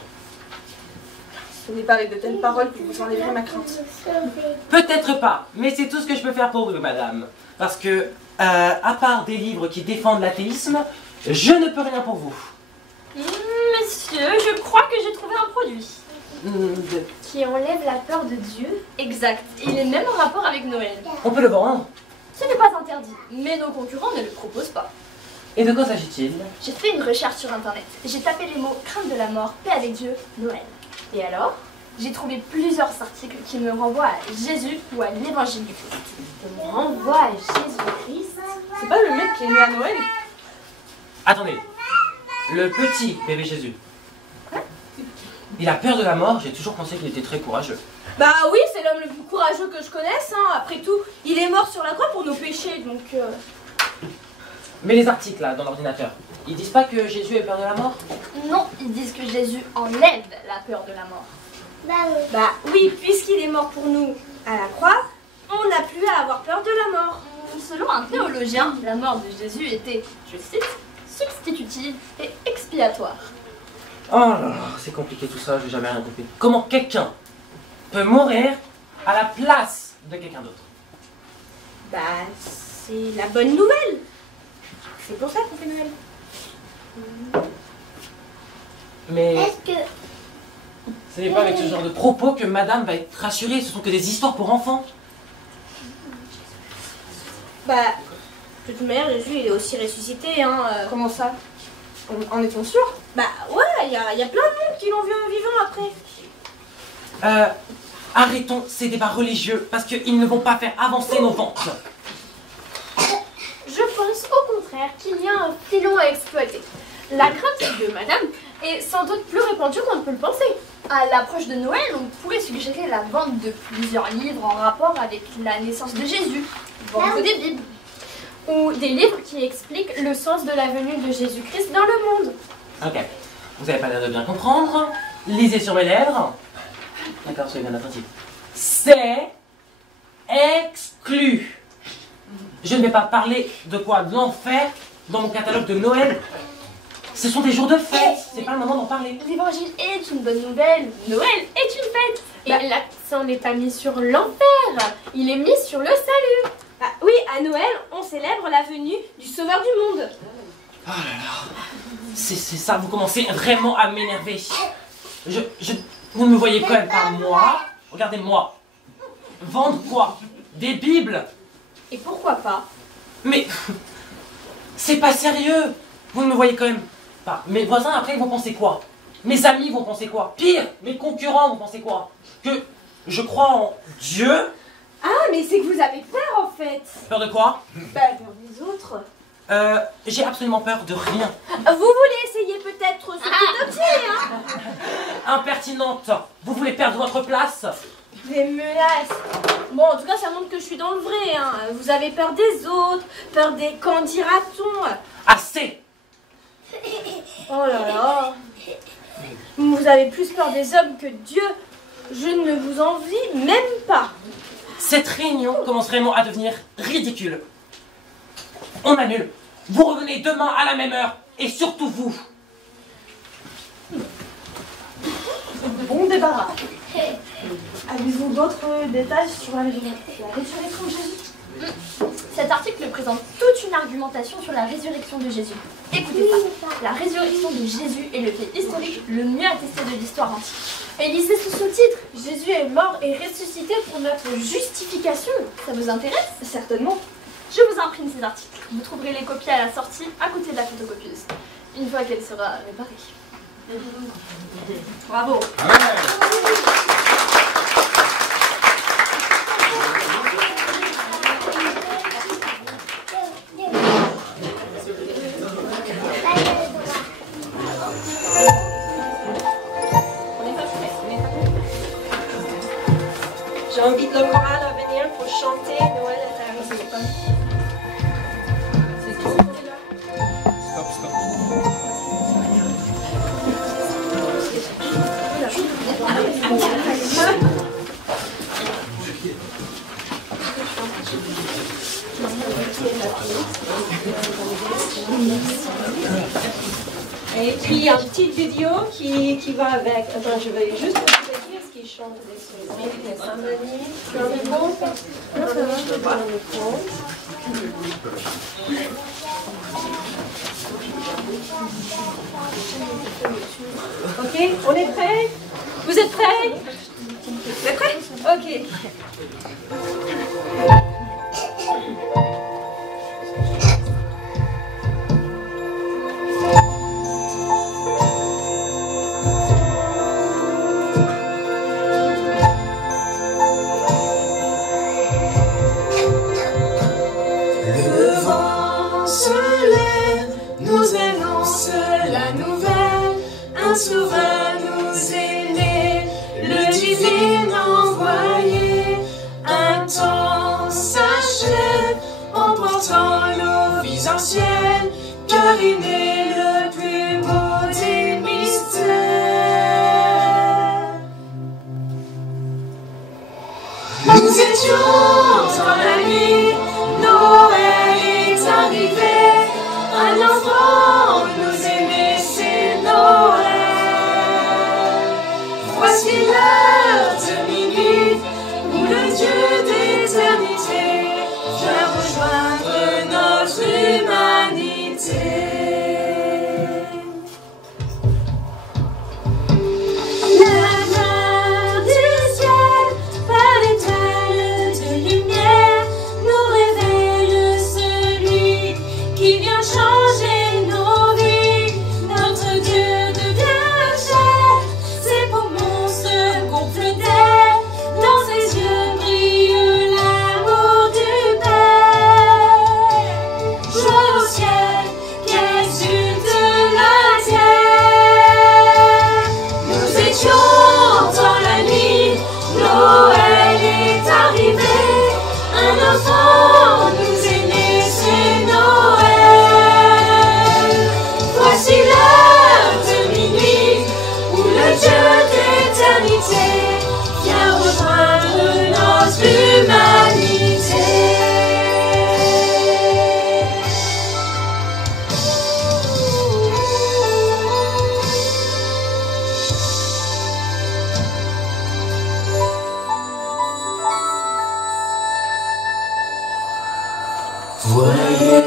Ce n'est pas avec de telles paroles que vous enlèverez ma crainte. Peut-être pas, mais c'est tout ce que je peux faire pour vous, madame. Parce que, à part des livres qui défendent l'athéisme, je ne peux rien pour vous. Monsieur, je crois que j'ai trouvé un produit. Qui enlève la peur de Dieu. Exact. Il est même en rapport avec Noël. On peut le vendre. Ce n'est pas interdit, mais nos concurrents ne le proposent pas. Et de quoi s'agit-il? J'ai fait une recherche sur internet. J'ai tapé les mots crainte de la mort, paix avec Dieu, Noël. Et alors, j'ai trouvé plusieurs articles qui me renvoient à Jésus ou à l'évangile du Christ. Qui me renvoient à Jésus-Christ. C'est pas le mec qui est né à Noël? Attendez. Le petit bébé Jésus. Il a peur de la mort, j'ai toujours pensé qu'il était très courageux. Bah oui, c'est l'homme le plus courageux que je connaisse, hein. Après tout, il est mort sur la croix pour nos péchés, donc... Mais les articles là, dans l'ordinateur, ils disent pas que Jésus ait peur de la mort? Non, ils disent que Jésus enlève la peur de la mort. Bah oui, puisqu'il est mort pour nous à la croix, on n'a plus à avoir peur de la mort. Selon un théologien, la mort de Jésus était, je cite, substitutive et expiatoire. Oh là là, c'est compliqué tout ça, j'ai jamais rien compris. Comment quelqu'un peut mourir à la place de quelqu'un d'autre. Bah, c'est la bonne nouvelle. C'est pour ça qu'on fait Noël. Mais Est-ce que... ce n'est pas avec ce genre de propos que madame va être rassurée, ce sont que des histoires pour enfants. Bah, de toute manière, Jésus, il est aussi ressuscité, hein. Comment ça? En est-on sûr? Bah, ouais, il y a plein de monde qui l'ont vu vivant après. Arrêtons ces débats religieux parce qu'ils ne vont pas faire avancer nos ventes. Je pense au contraire qu'il y a un filon à exploiter. La crainte de madame est sans doute plus répandue qu'on ne peut le penser. À l'approche de Noël, on pourrait suggérer la vente de plusieurs livres en rapport avec la naissance de Jésus, vente des Bibles. Ou des livres qui expliquent le sens de la venue de Jésus-Christ dans le monde. Ok, vous n'avez pas l'air de bien comprendre. Lisez sur mes lèvres. D'accord, soyez bien attentifs. C'est exclu. Je ne vais pas parler de quoi? De l'enfer dans mon catalogue de Noël. Ce sont des jours de fête, c'est pas le moment d'en parler. L'évangile est une bonne nouvelle. Noël est une fête. Et l'accent n'est pas mis sur l'enfer, il est mis sur le salut. Ah, oui, à Noël, on célèbre la venue du Sauveur du monde. Oh là là, c'est ça, vous commencez vraiment à m'énerver. Vous ne me voyez quand même pas moi. Regardez-moi. Vendre quoi? Des Bibles? Et pourquoi pas? Mais c'est pas sérieux. Vous ne me voyez quand même pas. Mes voisins après ils vont penser quoi? Mes amis vont penser quoi? Pire, mes concurrents vont penser quoi? Que je crois en Dieu. Ah, mais c'est que vous avez peur en fait. Peur de quoi? Bah, peur des autres. J'ai absolument peur de rien. Vous voulez essayer peut-être ce petit objet, hein? Impertinente. Vous voulez perdre votre place? Des menaces. Bon, en tout cas, ça montre que je suis dans le vrai, hein. Vous avez peur des autres, peur des qu'en dira-t-on. Assez. Oh là là. Vous avez plus peur des hommes que de Dieu. Je ne vous envie même pas. Cette réunion commence vraiment à devenir ridicule. On annule. Vous revenez demain à la même heure. Et surtout vous. Bon débarras. Avez-vous d'autres détails sur la résurrection de Jésus? Cet article présente toute une argumentation sur la résurrection de Jésus. Écoutez ça, la résurrection de Jésus est le fait historique le mieux attesté de l'histoire antique. Et lisez ce sous-titre. Jésus est mort et ressuscité pour notre justification. Ça vous intéresse? Certainement. Je vous imprime ces articles. Vous trouverez les copies à la sortie à côté de la photocopieuse, une fois qu'elle sera réparée. Bravo. J'invite le choral à venir pour chanter Noël est arrivé. C'est tout. Stop. Et puis il y a une petite vidéo qui va avec. Attends, je vais juste vous dire ce qu'ils chantent dessus. Ok, on est prêts? Vous êtes prêts? Vous êtes prêts? Ok. Nous annonce la nouvelle, un sauveur nous est né, le divin envoyé, un temps s'achève, emportant nos vies anciennes, car il est le plus beau des mystères. Nous étions dans la nuit, Noël est arrivé. Un enfant nous est né, c'est Noël. Voici l'heure de minuit. humanité. La gloire du ciel, par l'étoile de lumière, nous révèle celui qui vient changer nos vies. Notre Dieu devient chair, c'est pour mon second fleuret. Dans ses yeux brille l'amour du Père. Joie au ciel qui exulte la terre. Nous étions dans la nuit, Noël est arrivé. Un enfant nous est né, c'est Noël. Voici l'heure de minuit où le Dieu d'éternité vient rejoindre notre humanité. Voyez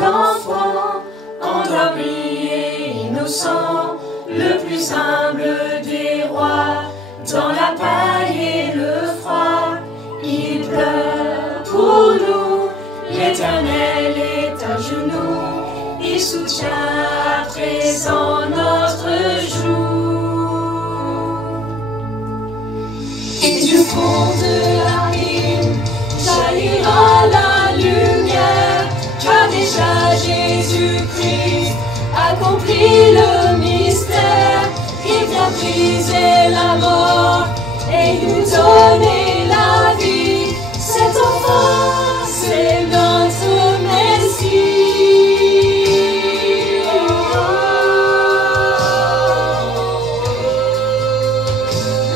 l'enfant endormi et innocent, le plus humble des rois, dans la paille et le froid. Il pleure pour nous, l'Éternel est à genoux, il soutient à présent notre joug. Et du fond de l'abîme jaillira la lumière, car déjà Jésus-Christ accomplit le mystère. Il vient briser la mort et nous donner la vie. Cet enfant, c'est notre Messie.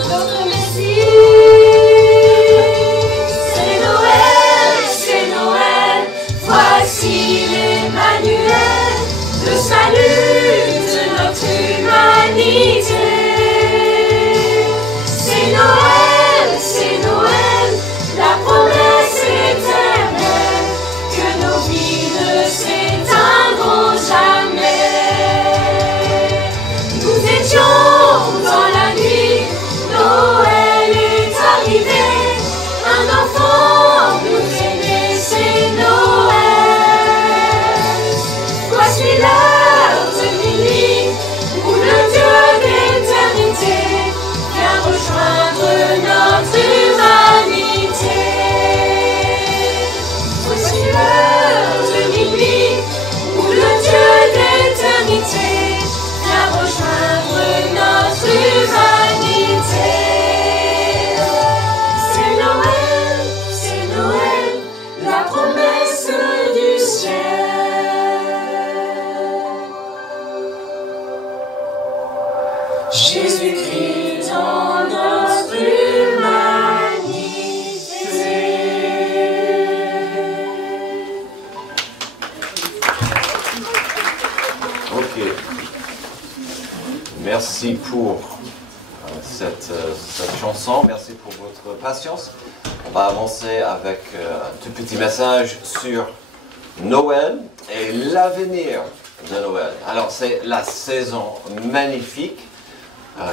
Notre Messie. C'est Noël, c'est Noël. Voici l'Emmanuel, le salut de notre humanité. C'est Noël, la promesse éternelle que nos vies ne s'éteindront jamais. Nous étions dans la nuit, Noël est arrivé. Un enfant nous est né, c'est Noël. Voici l'heure de minuit où le Dieu d'éternité vient rejoindre notre humanité. Voici l'heure de minuit où le Dieu d'éternité vient rejoindre notre humanité. C'est Noël, la promesse du ciel. Jésus-Christ dans notre humanité. Ok. Merci pour cette chanson. Merci pour votre patience. On va avancer avec un tout petit message sur Noël et l'avenir de Noël. Alors, c'est la saison magnifique.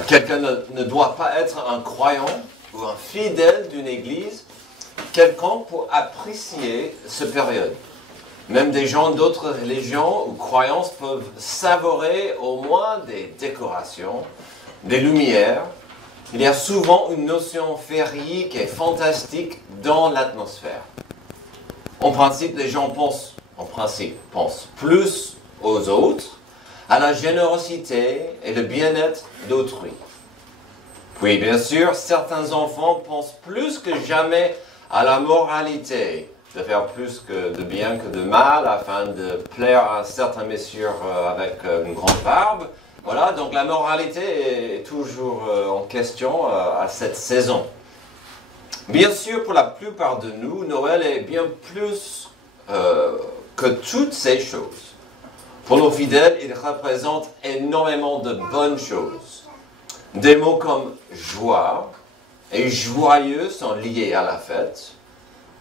Quelqu'un ne doit pas être un croyant ou un fidèle d'une église quelconque pour apprécier cette période. Même des gens d'autres religions ou croyances peuvent savourer au moins des décorations, des lumières. Il y a souvent une notion féerique et fantastique dans l'atmosphère. En principe, les gens pensent plus aux autres, à la générosité et le bien-être d'autrui. Puis, bien sûr, certains enfants pensent plus que jamais à la moralité, de faire plus de bien que de mal, afin de plaire à un certain monsieur avec une grande barbe. Voilà, donc la moralité est toujours en question à cette saison. Bien sûr, pour la plupart de nous, Noël est bien plus que toutes ces choses. Pour nos fidèles, il représente énormément de bonnes choses. Des mots comme joie et joyeux sont liés à la fête.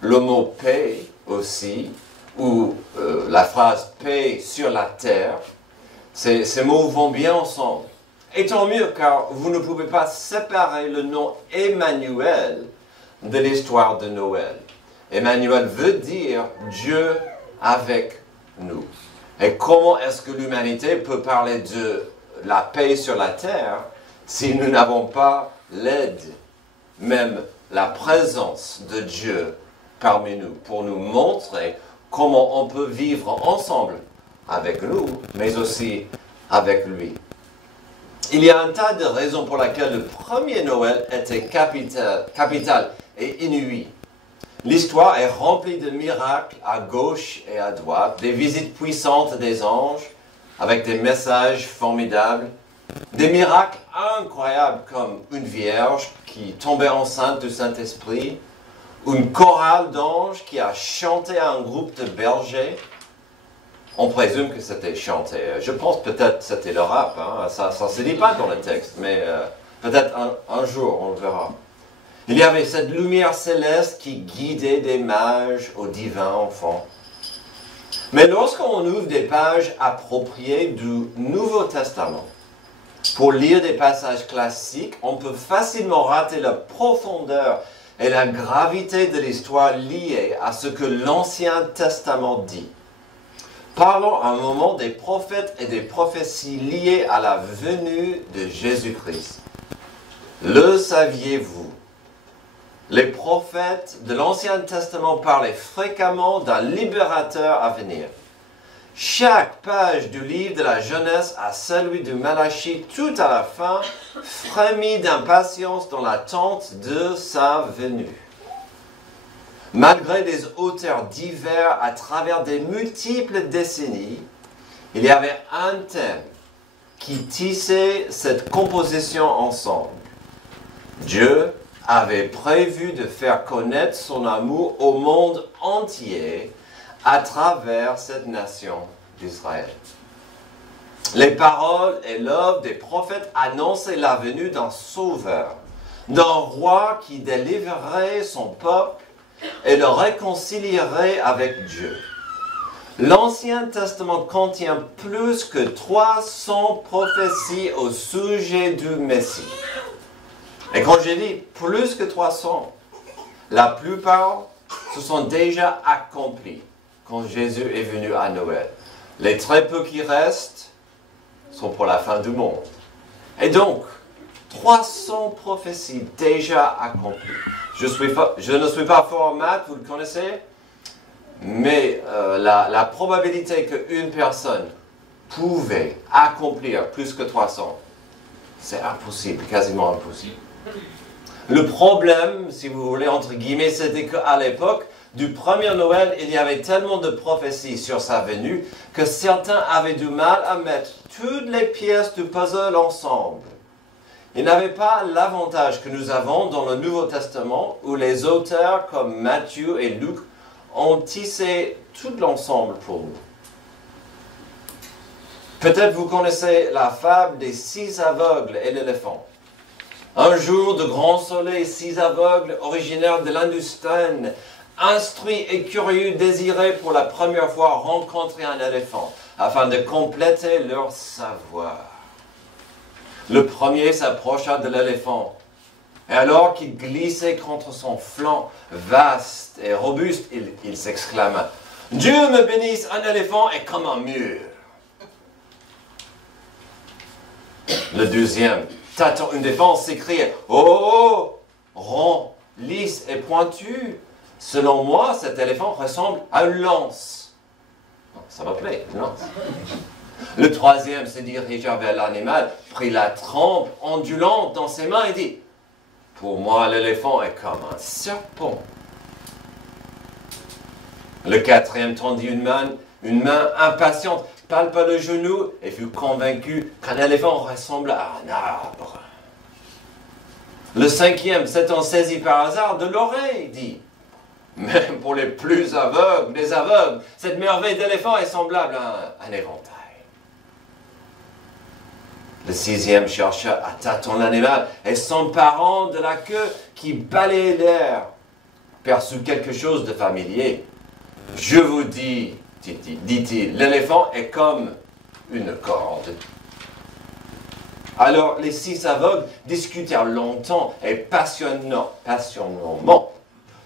Le mot paix aussi, ou la phrase « paix sur la terre », ces mots vont bien ensemble. Et tant mieux, car vous ne pouvez pas séparer le nom Emmanuel de l'histoire de Noël. Emmanuel veut dire Dieu avec nous. Et comment est-ce que l'humanité peut parler de la paix sur la terre si nous n'avons pas l'aide, même la présence de Dieu parmi nous, pour nous montrer comment on peut vivre ensemble avec nous, mais aussi avec lui. Il y a un tas de raisons pour lesquelles le premier Noël était capital et inouï. L'histoire est remplie de miracles à gauche et à droite, des visites puissantes des anges avec des messages formidables, des miracles incroyables comme une vierge qui tombait enceinte du Saint-Esprit, une chorale d'anges qui a chanté à un groupe de bergers. On présume que c'était chanté. Je pense peut-être que c'était le rap. Hein? Ça ne se dit pas dans le texte, mais peut-être un jour, on le verra. Il y avait cette lumière céleste qui guidait des mages au divin enfant. Mais lorsqu'on ouvre des pages appropriées du Nouveau Testament, pour lire des passages classiques, on peut facilement rater la profondeur et la gravité de l'histoire liée à ce que l'Ancien Testament dit. Parlons un moment des prophètes et des prophéties liées à la venue de Jésus-Christ. Le saviez-vous? Les prophètes de l'Ancien Testament parlaient fréquemment d'un libérateur à venir. Chaque page du livre de la Genèse à celui de Malachie, tout à la fin, frémit d'impatience dans l'attente de sa venue. Malgré des auteurs divers à travers des multiples décennies, il y avait un thème qui tissait cette composition ensemble. Dieu avait prévu de faire connaître son amour au monde entier à travers cette nation d'Israël. Les paroles et l'œuvre des prophètes annonçaient la venue d'un sauveur, d'un roi qui délivrerait son peuple et le réconcilierait avec Dieu. L'Ancien Testament contient plus que 300 prophéties au sujet du Messie. Et quand je dis plus que 300, la plupart se sont déjà accomplies quand Jésus est venu à Noël. Les très peu qui restent sont pour la fin du monde. Et donc, 300 prophéties déjà accomplies. Je ne suis pas fort en maths, vous le connaissez, mais la probabilité qu'une personne pouvait accomplir plus que 300, c'est impossible, quasiment impossible. Le problème, si vous voulez, entre guillemets, c'était qu'à l'époque du premier Noël, il y avait tellement de prophéties sur sa venue que certains avaient du mal à mettre toutes les pièces du puzzle ensemble. Ils n'avaient pas l'avantage que nous avons dans le Nouveau Testament où les auteurs comme Matthieu et Luc ont tissé tout l'ensemble pour nous. Peut-être vous connaissez la fable des 6 aveugles et l'éléphant. Un jour de grand soleil, 6 aveugles originaires de l'Hindustan, instruits et curieux, désiraient pour la première fois rencontrer un éléphant afin de compléter leur savoir. Le premier s'approcha de l'éléphant, et alors qu'il glissait contre son flanc vaste et robuste, il s'exclama « Dieu me bénisse, un éléphant est comme un mur !» Le deuxième, tâtant une défense, s'écriait « Oh, rond, lisse et pointu, selon moi, cet éléphant ressemble à une lance. » Ça me plaît, une lance. Le troisième se dirigea vers l'animal, prit la trempe ondulante dans ses mains et dit « Pour moi, l'éléphant est comme un serpent. » Le quatrième tendit une main impatiente, palpa le genou et fut convaincu qu'un éléphant ressemble à un arbre. Le cinquième, s'étant saisi par hasard de l'oreille, dit « Même pour les plus aveugles des aveugles, cette merveille d'éléphant est semblable à un éventail. » Le sixième chercha à tâtons l'animal et s'emparant de la queue qui balayait l'air, perçut quelque chose de familier. Je vous dis, dit-il, l'éléphant est comme une corde. Alors les 6 aveugles discutèrent longtemps et passionnément,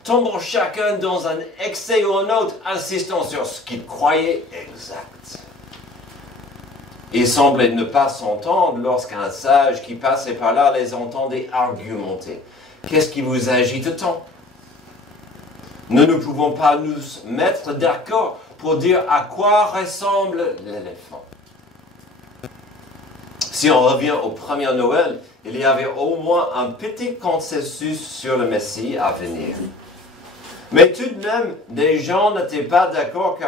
tombant chacun dans un excès ou un autre, insistant sur ce qu'ils croyaient exact. Ils semblaient ne pas s'entendre lorsqu'un sage qui passait par là les entendait argumenter. « Qu'est-ce qui vous agite tant ? Ne nous pouvons pas nous mettre d'accord pour dire à quoi ressemble l'éléphant. » Si on revient au premier Noël, il y avait au moins un petit consensus sur le Messie à venir. Mais tout de même, des gens n'étaient pas d'accord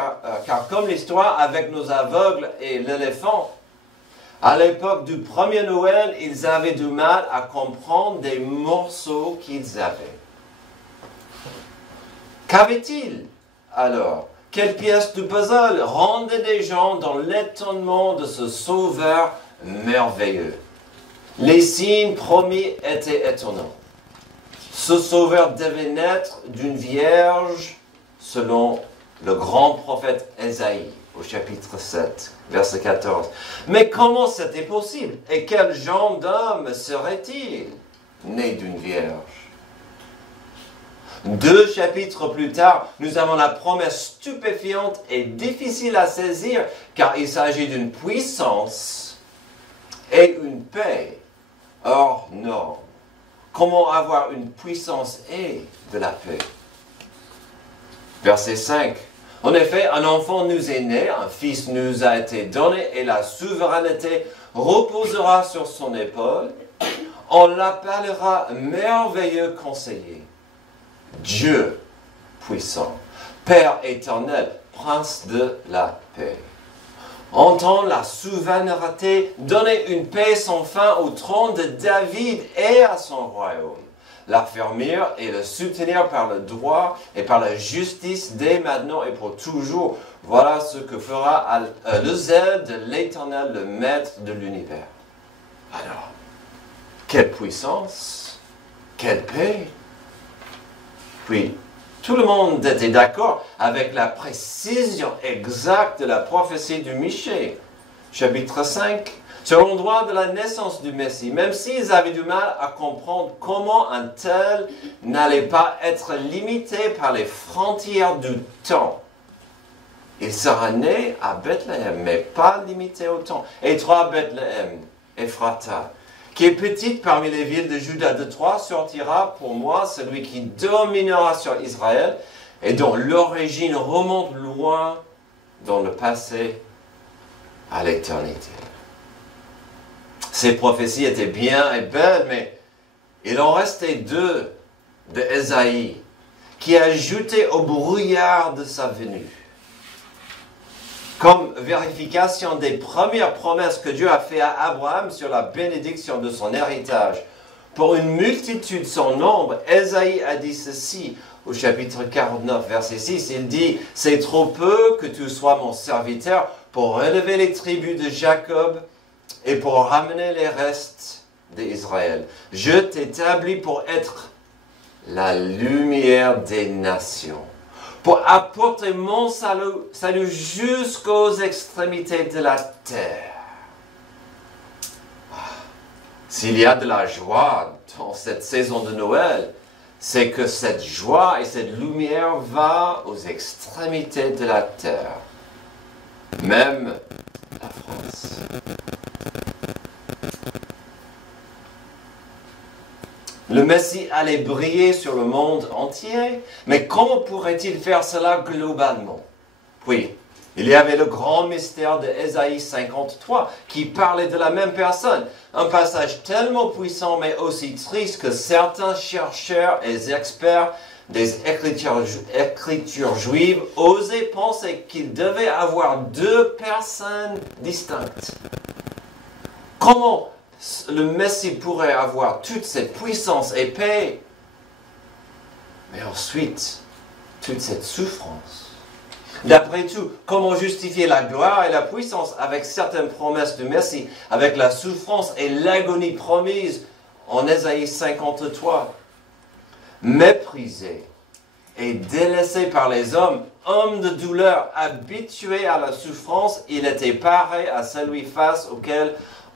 car comme l'histoire avec nos aveugles et l'éléphant, à l'époque du premier Noël, ils avaient du mal à comprendre des morceaux qu'ils avaient. Qu'avait-il alors? Quelle pièce du puzzle rendait des gens dans l'étonnement de ce sauveur merveilleux? Les signes promis étaient étonnants. Ce sauveur devait naître d'une vierge selon le grand prophète Ésaïe au chapitre 7, verset 14. Mais comment c'était possible? Et quel genre d'homme serait-il né d'une vierge? 2 chapitres plus tard, nous avons la promesse stupéfiante et difficile à saisir car il s'agit d'une puissance et une paix hors norme. Comment avoir une puissance et de la paix? Verset 5. En effet, un enfant nous est né, un fils nous a été donné et la souveraineté reposera sur son épaule. On l'appellera merveilleux conseiller, Dieu puissant, Père éternel, Prince de la paix. Entendre la souveraineté, donner une paix sans fin au trône de David et à son royaume, l'affermir et le soutenir par le droit et par la justice dès maintenant et pour toujours. Voilà ce que fera le zèle de l'Éternel, le Maître de l'univers. Alors, quelle puissance, quelle paix. Puis, tout le monde était d'accord avec la précision exacte de la prophétie du Michée. Chapitre 5, sur l'endroit de la naissance du Messie, même s'ils avaient du mal à comprendre comment un tel n'allait pas être limité par les frontières du temps. Il sera né à Bethléem, mais pas limité au temps. Et toi, Bethléem, Ephrata, qui est petite parmi les villes de Juda, de toi sortira pour moi celui qui dominera sur Israël et dont l'origine remonte loin dans le passé à l'éternité. Ces prophéties étaient bien et belles, mais il en restait 2 de Ésaïe qui ajoutaient au brouillard de sa venue. Comme vérification des premières promesses que Dieu a faites à Abraham sur la bénédiction de son héritage. Pour une multitude sans nombre, Ésaïe a dit ceci au chapitre 49, verset 6. Il dit, « C'est trop peu que tu sois mon serviteur pour relever les tribus de Jacob et pour ramener les restes d'Israël. Je t'établis pour être la lumière des nations, pour apporter mon salut jusqu'aux extrémités de la terre. » S'il y a de la joie dans cette saison de Noël, c'est que cette joie et cette lumière va aux extrémités de la terre, même la France. Le Messie allait briller sur le monde entier, mais comment pourrait-il faire cela globalement? Oui, il y avait le grand mystère de Ésaïe 53 qui parlait de la même personne. Un passage tellement puissant mais aussi triste que certains chercheurs et experts des écritures juives osaient penser qu'il devait avoir 2 personnes distinctes. Comment le Messie pourrait avoir toute cette puissance et paix, mais ensuite toute cette souffrance? D'après tout, comment justifier la gloire et la puissance avec certaines promesses du Messie, avec la souffrance et l'agonie promise en Ésaïe 53? Méprisé et délaissé par les hommes, homme de douleur, habitué à la souffrance, il était pareil à celui face auquel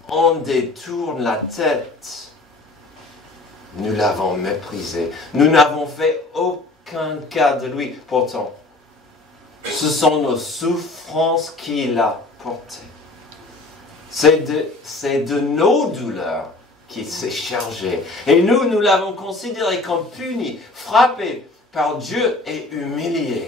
on détourne la tête. Nous l'avons méprisé. Nous n'avons fait aucun cas de lui. Pourtant, ce sont nos souffrances qu'il a portées. C'est de nos douleurs qu'il s'est chargé. Et nous l'avons considéré comme puni, frappé par Dieu et humilié.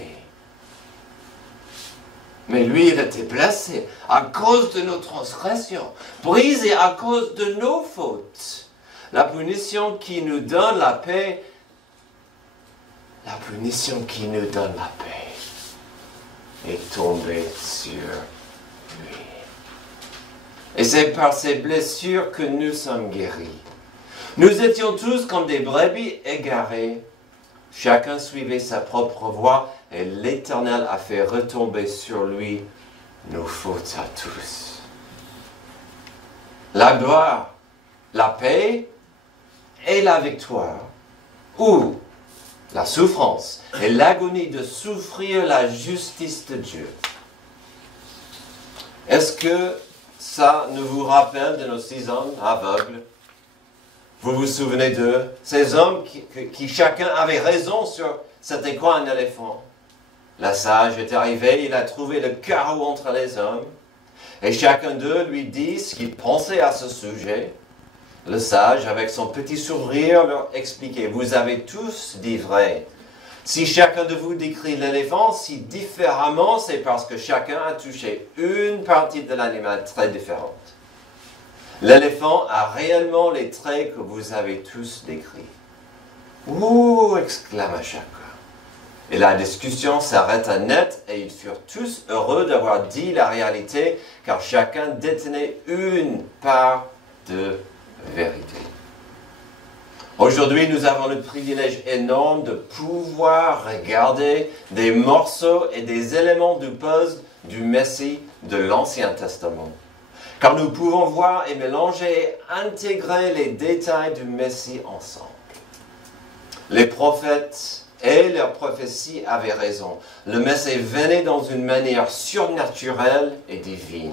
Mais lui, il était blessé à cause de nos transgressions, brisé à cause de nos fautes. La punition qui nous donne la paix, est tombée sur lui. Et c'est par ces blessures que nous sommes guéris. Nous étions tous comme des brebis égarées. Chacun suivait sa propre voie et l'Éternel a fait retomber sur lui nos fautes à tous. La gloire, la paix et la victoire, ou la souffrance et l'agonie de souffrir la justice de Dieu. Est-ce que ça ne vous rappelle de nos 6 hommes aveugles? Vous vous souvenez d'eux? Ces hommes qui chacun avait raison sur c'était quoi un éléphant. La sage est arrivée, il a trouvé le carreau entre les hommes, et chacun d'eux lui dit ce qu'il pensait à ce sujet. Le sage, avec son petit sourire, leur expliquait, vous avez tous dit vrai. Si chacun de vous décrit l'éléphant si différemment, c'est parce que chacun a touché une partie de l'animal très différente. L'éléphant a réellement les traits que vous avez tous décrits. Ouh, exclama chacun. Et la discussion s'arrêta net et ils furent tous heureux d'avoir dit la réalité, car chacun détenait une part de vérité. Aujourd'hui, nous avons le privilège énorme de pouvoir regarder des morceaux et des éléments du puzzle du Messie de l'Ancien Testament. Car nous pouvons voir et mélanger et intégrer les détails du Messie ensemble. Les prophètes et leurs prophéties avaient raison. Le Messie venait dans une manière surnaturelle et divine.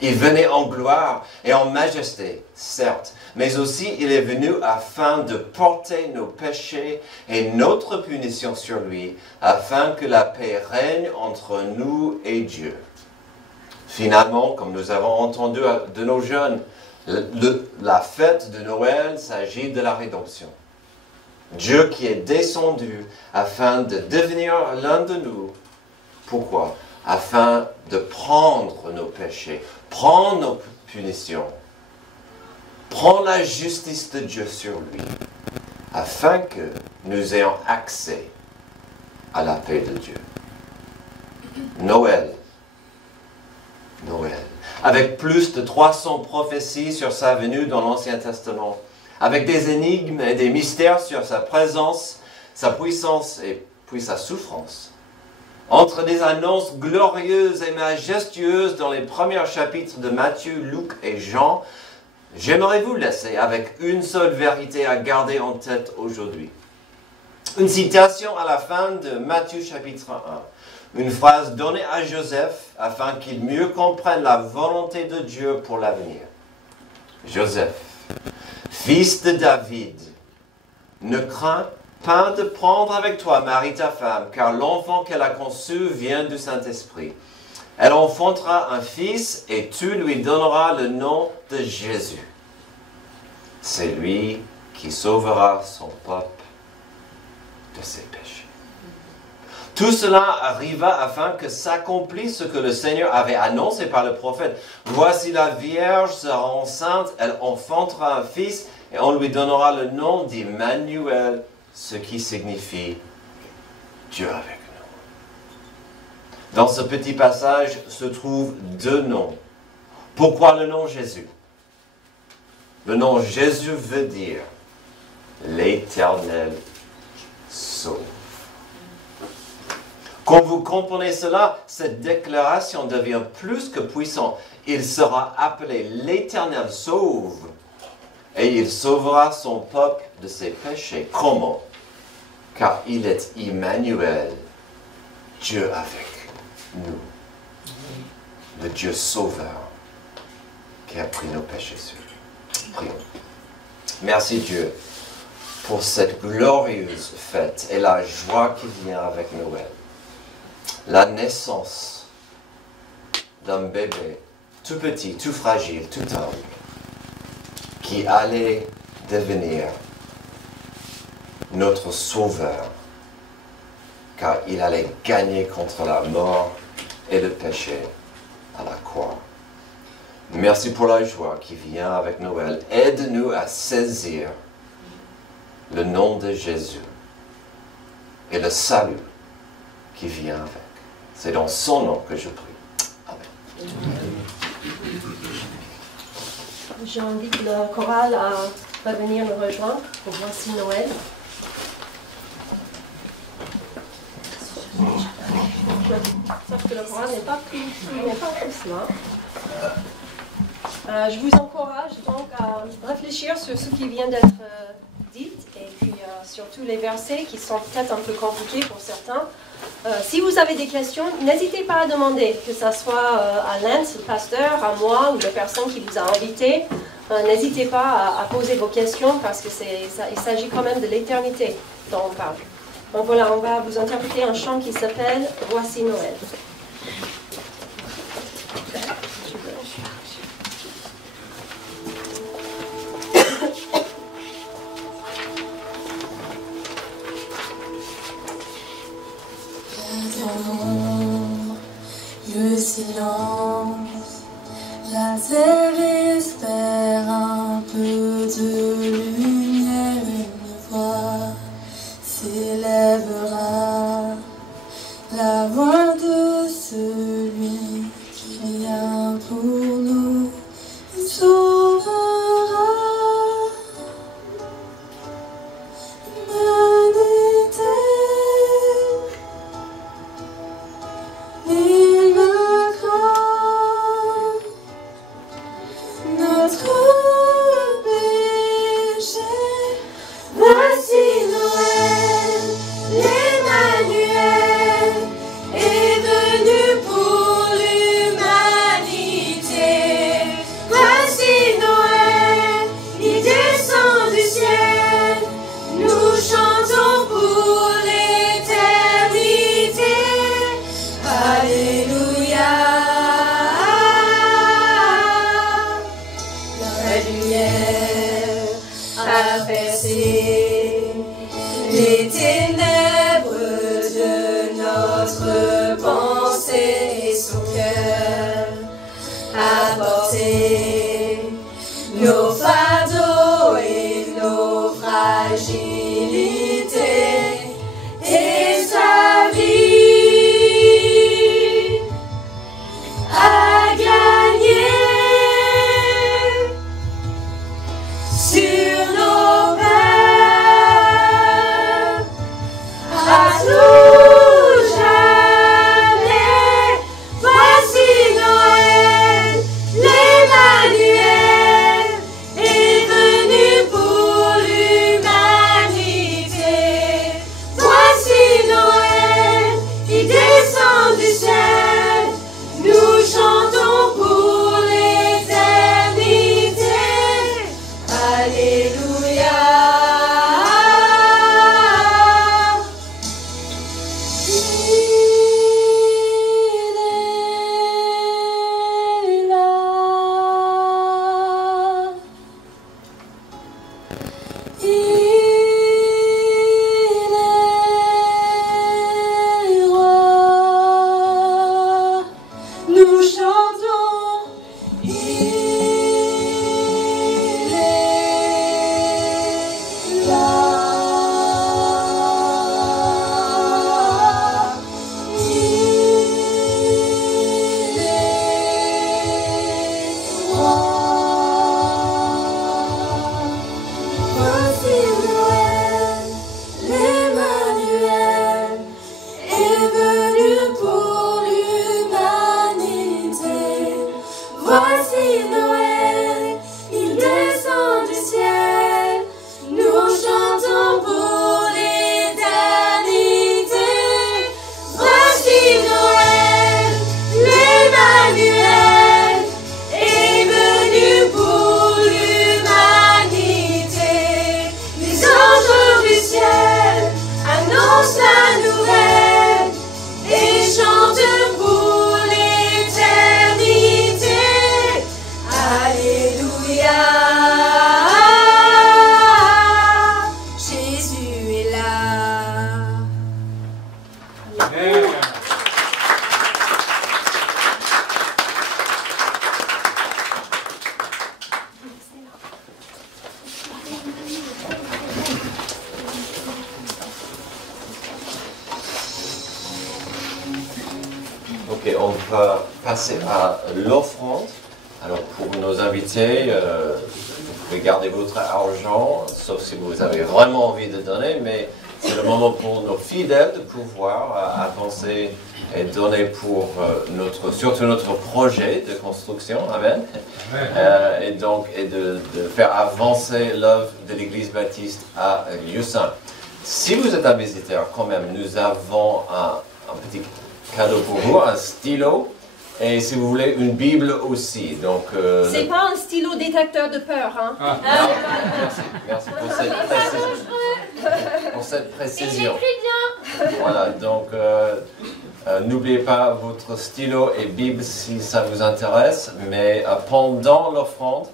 Il venait en gloire et en majesté, certes, mais aussi il est venu afin de porter nos péchés et notre punition sur lui, afin que la paix règne entre nous et Dieu. Finalement, comme nous avons entendu de nos jeunes, la fête de Noël s'agit de la rédemption. Dieu qui est descendu afin de devenir l'un de nous. Pourquoi? Afin de prendre nos péchés, prendre nos punitions, prendre la justice de Dieu sur lui, afin que nous ayons accès à la paix de Dieu. Noël. Avec plus de 300 prophéties sur sa venue dans l'Ancien Testament, avec des énigmes et des mystères sur sa présence, sa puissance et puis sa souffrance. Entre des annonces glorieuses et majestueuses dans les premiers chapitres de Matthieu, Luc et Jean, j'aimerais vous laisser avec une seule vérité à garder en tête aujourd'hui. Une citation à la fin de Matthieu chapitre 1. Une phrase donnée à Joseph afin qu'il mieux comprenne la volonté de Dieu pour l'avenir. Joseph, fils de David, ne crains pas de prendre avec toi Marie ta femme, car l'enfant qu'elle a conçu vient du Saint-Esprit. Elle enfantera un fils et tu lui donneras le nom de Jésus. C'est lui qui sauvera son peuple de ses péchés. Tout cela arriva afin que s'accomplisse ce que le Seigneur avait annoncé par le prophète. Voici la Vierge sera enceinte, elle enfantera un fils et on lui donnera le nom d'Emmanuel, ce qui signifie Dieu avec nous. Dans ce petit passage se trouvent 2 noms. Pourquoi le nom Jésus? Le nom Jésus veut dire l'Éternel sauve. Quand vous comprenez cela, cette déclaration devient plus que puissante. Il sera appelé l'Éternel sauve Et il sauvera son peuple de ses péchés. Comment? Car il est Emmanuel, Dieu avec nous. Le Dieu sauveur qui a pris nos péchés sur lui. Prions. Merci Dieu pour cette glorieuse fête et la joie qui vient avec Noël. La naissance d'un bébé tout petit, tout fragile, tout humble, qui allait devenir notre sauveur, car il allait gagner contre la mort et le péché à la croix. Merci pour la joie qui vient avec Noël. Aide-nous à saisir le nom de Jésus et le salut qui vient avec. C'est dans son nom que je prie. Amen. J'invite le choral à venir nous rejoindre pour Voici Noël. Sauf que le choral n'est pas tous là. Je vous encourage donc à réfléchir sur ce qui vient d'être dit et puis surtout les versets qui sont peut-être un peu compliqués pour certains. Si vous avez des questions, n'hésitez pas à demander, que ce soit à Lance, le pasteur, à moi ou la personne qui vous a invité. N'hésitez pas à poser vos questions parce que il s'agit quand même de l'éternité dont on parle. Donc voilà, on va vous interpréter un chant qui s'appelle « Voici Noël ». Le silence, la terre espère un peu de lumière, une voix s'élèvera, la voix de celui qui vient pour nous, il sauvera. Les ténèbres de notre pensée et son cœur, apporter nos fardeaux et nos fragilités et sa vie à gagner sur nos pères. À tout jamais, voici Noël, l'Emmanuel est venu pour l'humanité. Voici Noël, il descend du ciel, nous chantons pour l'éternité. Alléluia. Nous chantons, il est là. Il est roi. Voici Noël, l'Emmanuel est venu pour l'humanité. Voici Noël, il descend du ciel. Ok, on va passer à l'offrande. Alors pour nos invités, vous pouvez garder votre argent, sauf si vous avez vraiment envie de donner, mais c'est le moment pour nos fidèles de pouvoir avancer et donner pour surtout notre projet de construction, amen, et donc de faire avancer l'œuvre de l'Église baptiste à Lieu-Saint. Si vous êtes un visiteur, quand même, nous avons un petit cadeau pour vous, un stylo, et si vous voulez, une Bible aussi. Donc, c'est pas un stylo détecteur de peur, hein? Merci pour cette précision. Il écrit bien. Voilà, donc n'oubliez pas votre stylo et Bible si ça vous intéresse, mais pendant l'offrande,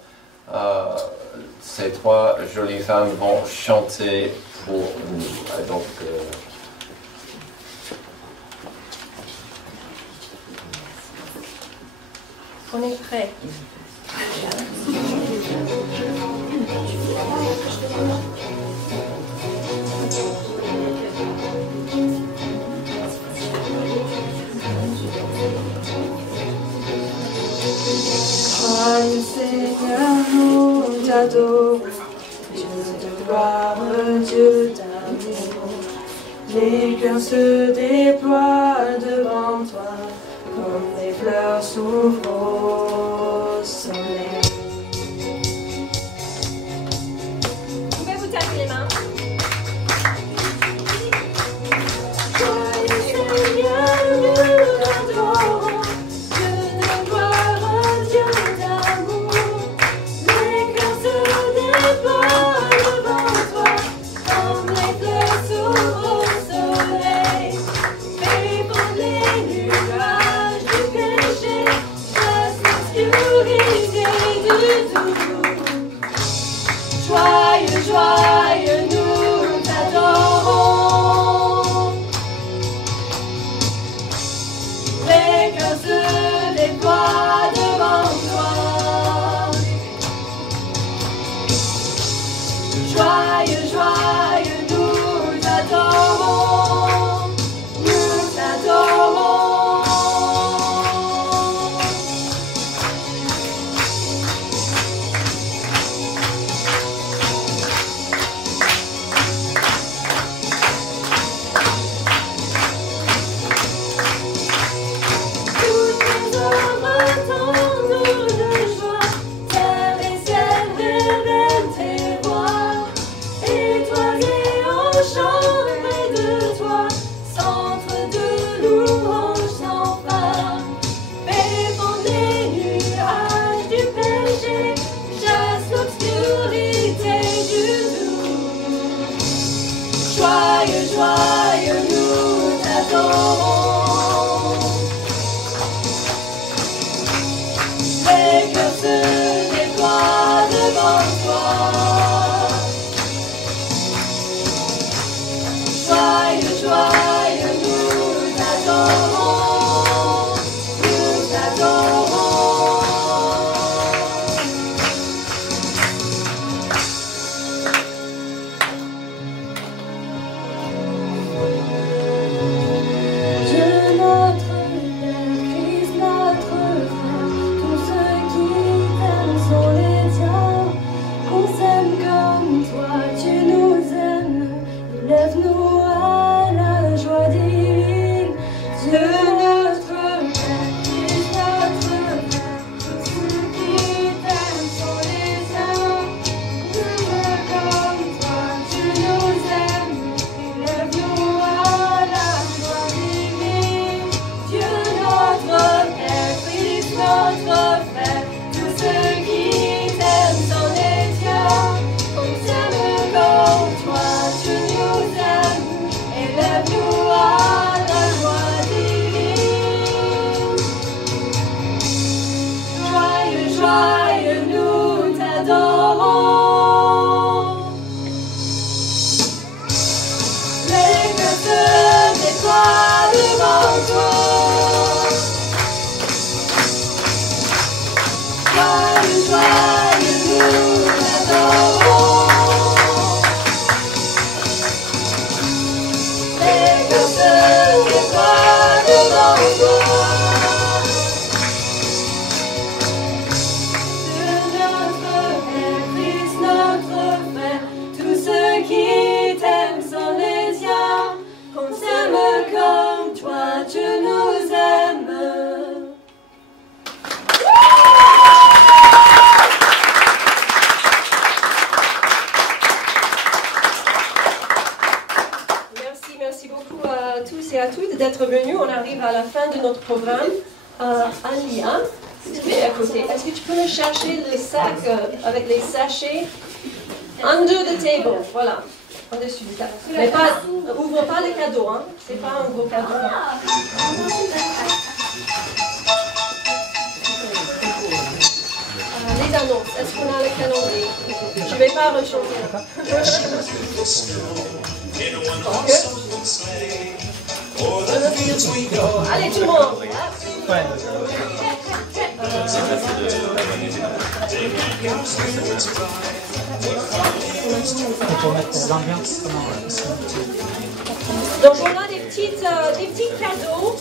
ces trois jolies femmes vont chanter pour nous. Donc, on est prêt. Joyeux Seigneur, nous t'adorons, Dieu de gloire, Dieu d'amour. Les cœurs se déploient devant toi, comme des fleurs s'ouvrent au soleil. Vous pouvez vous taper les mains. Joyeux Seigneur, nous t'adorons, Dieu de gloire, Dieu d'amour. Les cœurs se déploient devant toi, comme les fleurs s'ouvrent au soleil. Fais fondre les nuages du péché, d'être venus. On arrive à la fin de notre programme. Alia, tu es à côté. Est-ce que tu peux me chercher les sacs avec les sachets under the table? Voilà, en-dessus du table. Mais pas, ouvre pas les cadeaux, hein. C'est pas un gros cadeau. Les annonces, est-ce qu'on a le calendrier? Je ne vais pas rechanter. Allez tout le monde. Donc on a des petits cadeaux.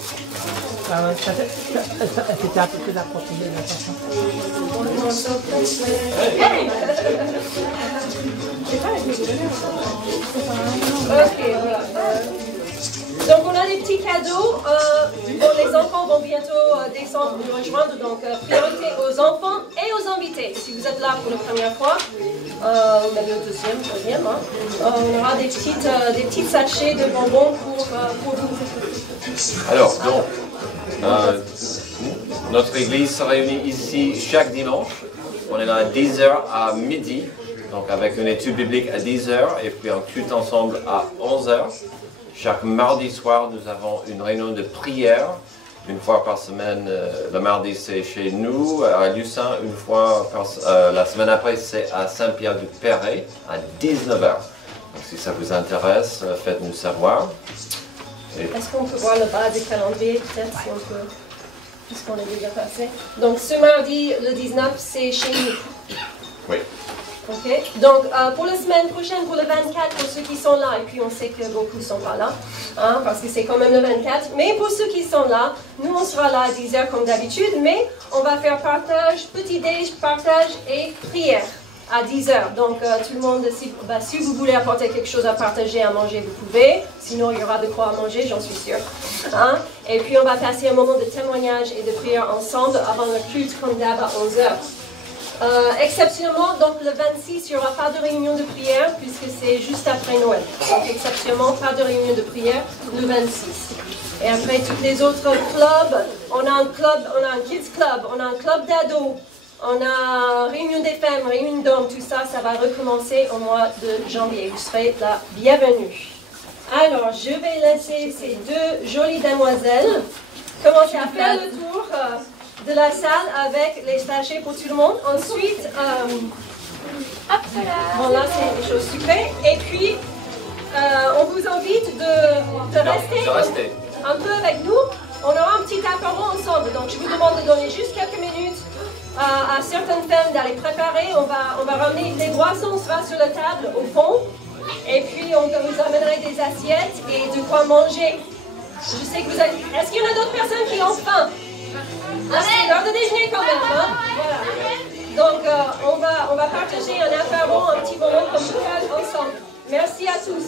C'était un peu plus approprié de la façon. Ok, voilà. Donc on a des petits cadeaux. Les enfants vont bientôt descendre nous rejoindre. Donc priorité aux enfants et aux invités. Si vous êtes là pour la première fois, même le troisième, hein, on aura des petits sachets de bonbons pour vous. Alors, donc, notre église se réunit ici chaque dimanche. On est là à 10h à midi, donc avec une étude biblique à 10h et puis un culte ensemble à 11h. Chaque mardi soir, nous avons une réunion de prière. Une fois par semaine, le mardi c'est chez nous, à Lucin. Une fois la semaine après, c'est à Saint-Pierre-du-Perret à 19h. Donc si ça vous intéresse, faites-nous savoir. Est-ce qu'on peut voir le bas du calendrier, peut-être, si on peut, puisqu'on est déjà passé. Donc ce mardi, le 19, c'est chez nous. Oui. Ok. Donc pour la semaine prochaine, pour le 24, pour ceux qui sont là, et puis on sait que beaucoup ne sont pas là, hein, parce que c'est quand même le 24, mais pour ceux qui sont là, nous on sera là à 10h comme d'habitude, mais on va faire partage, petit déj, partage et prière à 10h. Donc tout le monde, si vous voulez apporter quelque chose à partager, à manger, vous pouvez. Sinon, il y aura de quoi à manger, j'en suis sûre. Hein? Et puis on va passer un moment de témoignage et de prière ensemble avant le culte comme d'hab à 11h. Exceptionnellement, donc le 26, il n'y aura pas de réunion de prière puisque c'est juste après Noël. Donc exceptionnellement, pas de réunion de prière le 26. Et après, tous les autres clubs, on a un kids club, on a un club d'ados, on a réunion des femmes, réunion d'hommes, tout ça, ça va recommencer au mois de janvier. Vous serez la bienvenue. Alors, je vais laisser ces deux jolies demoiselles commencer à faire le tour de la salle avec les sachets pour tout le monde. Ensuite, bon là c'est des choses sucrées. Et puis, on vous invite de rester un peu avec nous. On aura un petit apéro ensemble. Donc je vous demande de donner juste quelques minutes à certaines femmes d'aller préparer. On va ramener des boissons, on sera sur la table au fond. Et puis on vous amènerait des assiettes et de quoi manger. Je sais que vous avez... Est-ce qu'il y en a d'autres personnes qui ont faim? C'est l'heure de déjeuner quand même, hein? Voilà. Donc on va partager un apéro, un petit moment comme ça ensemble. Merci à tous.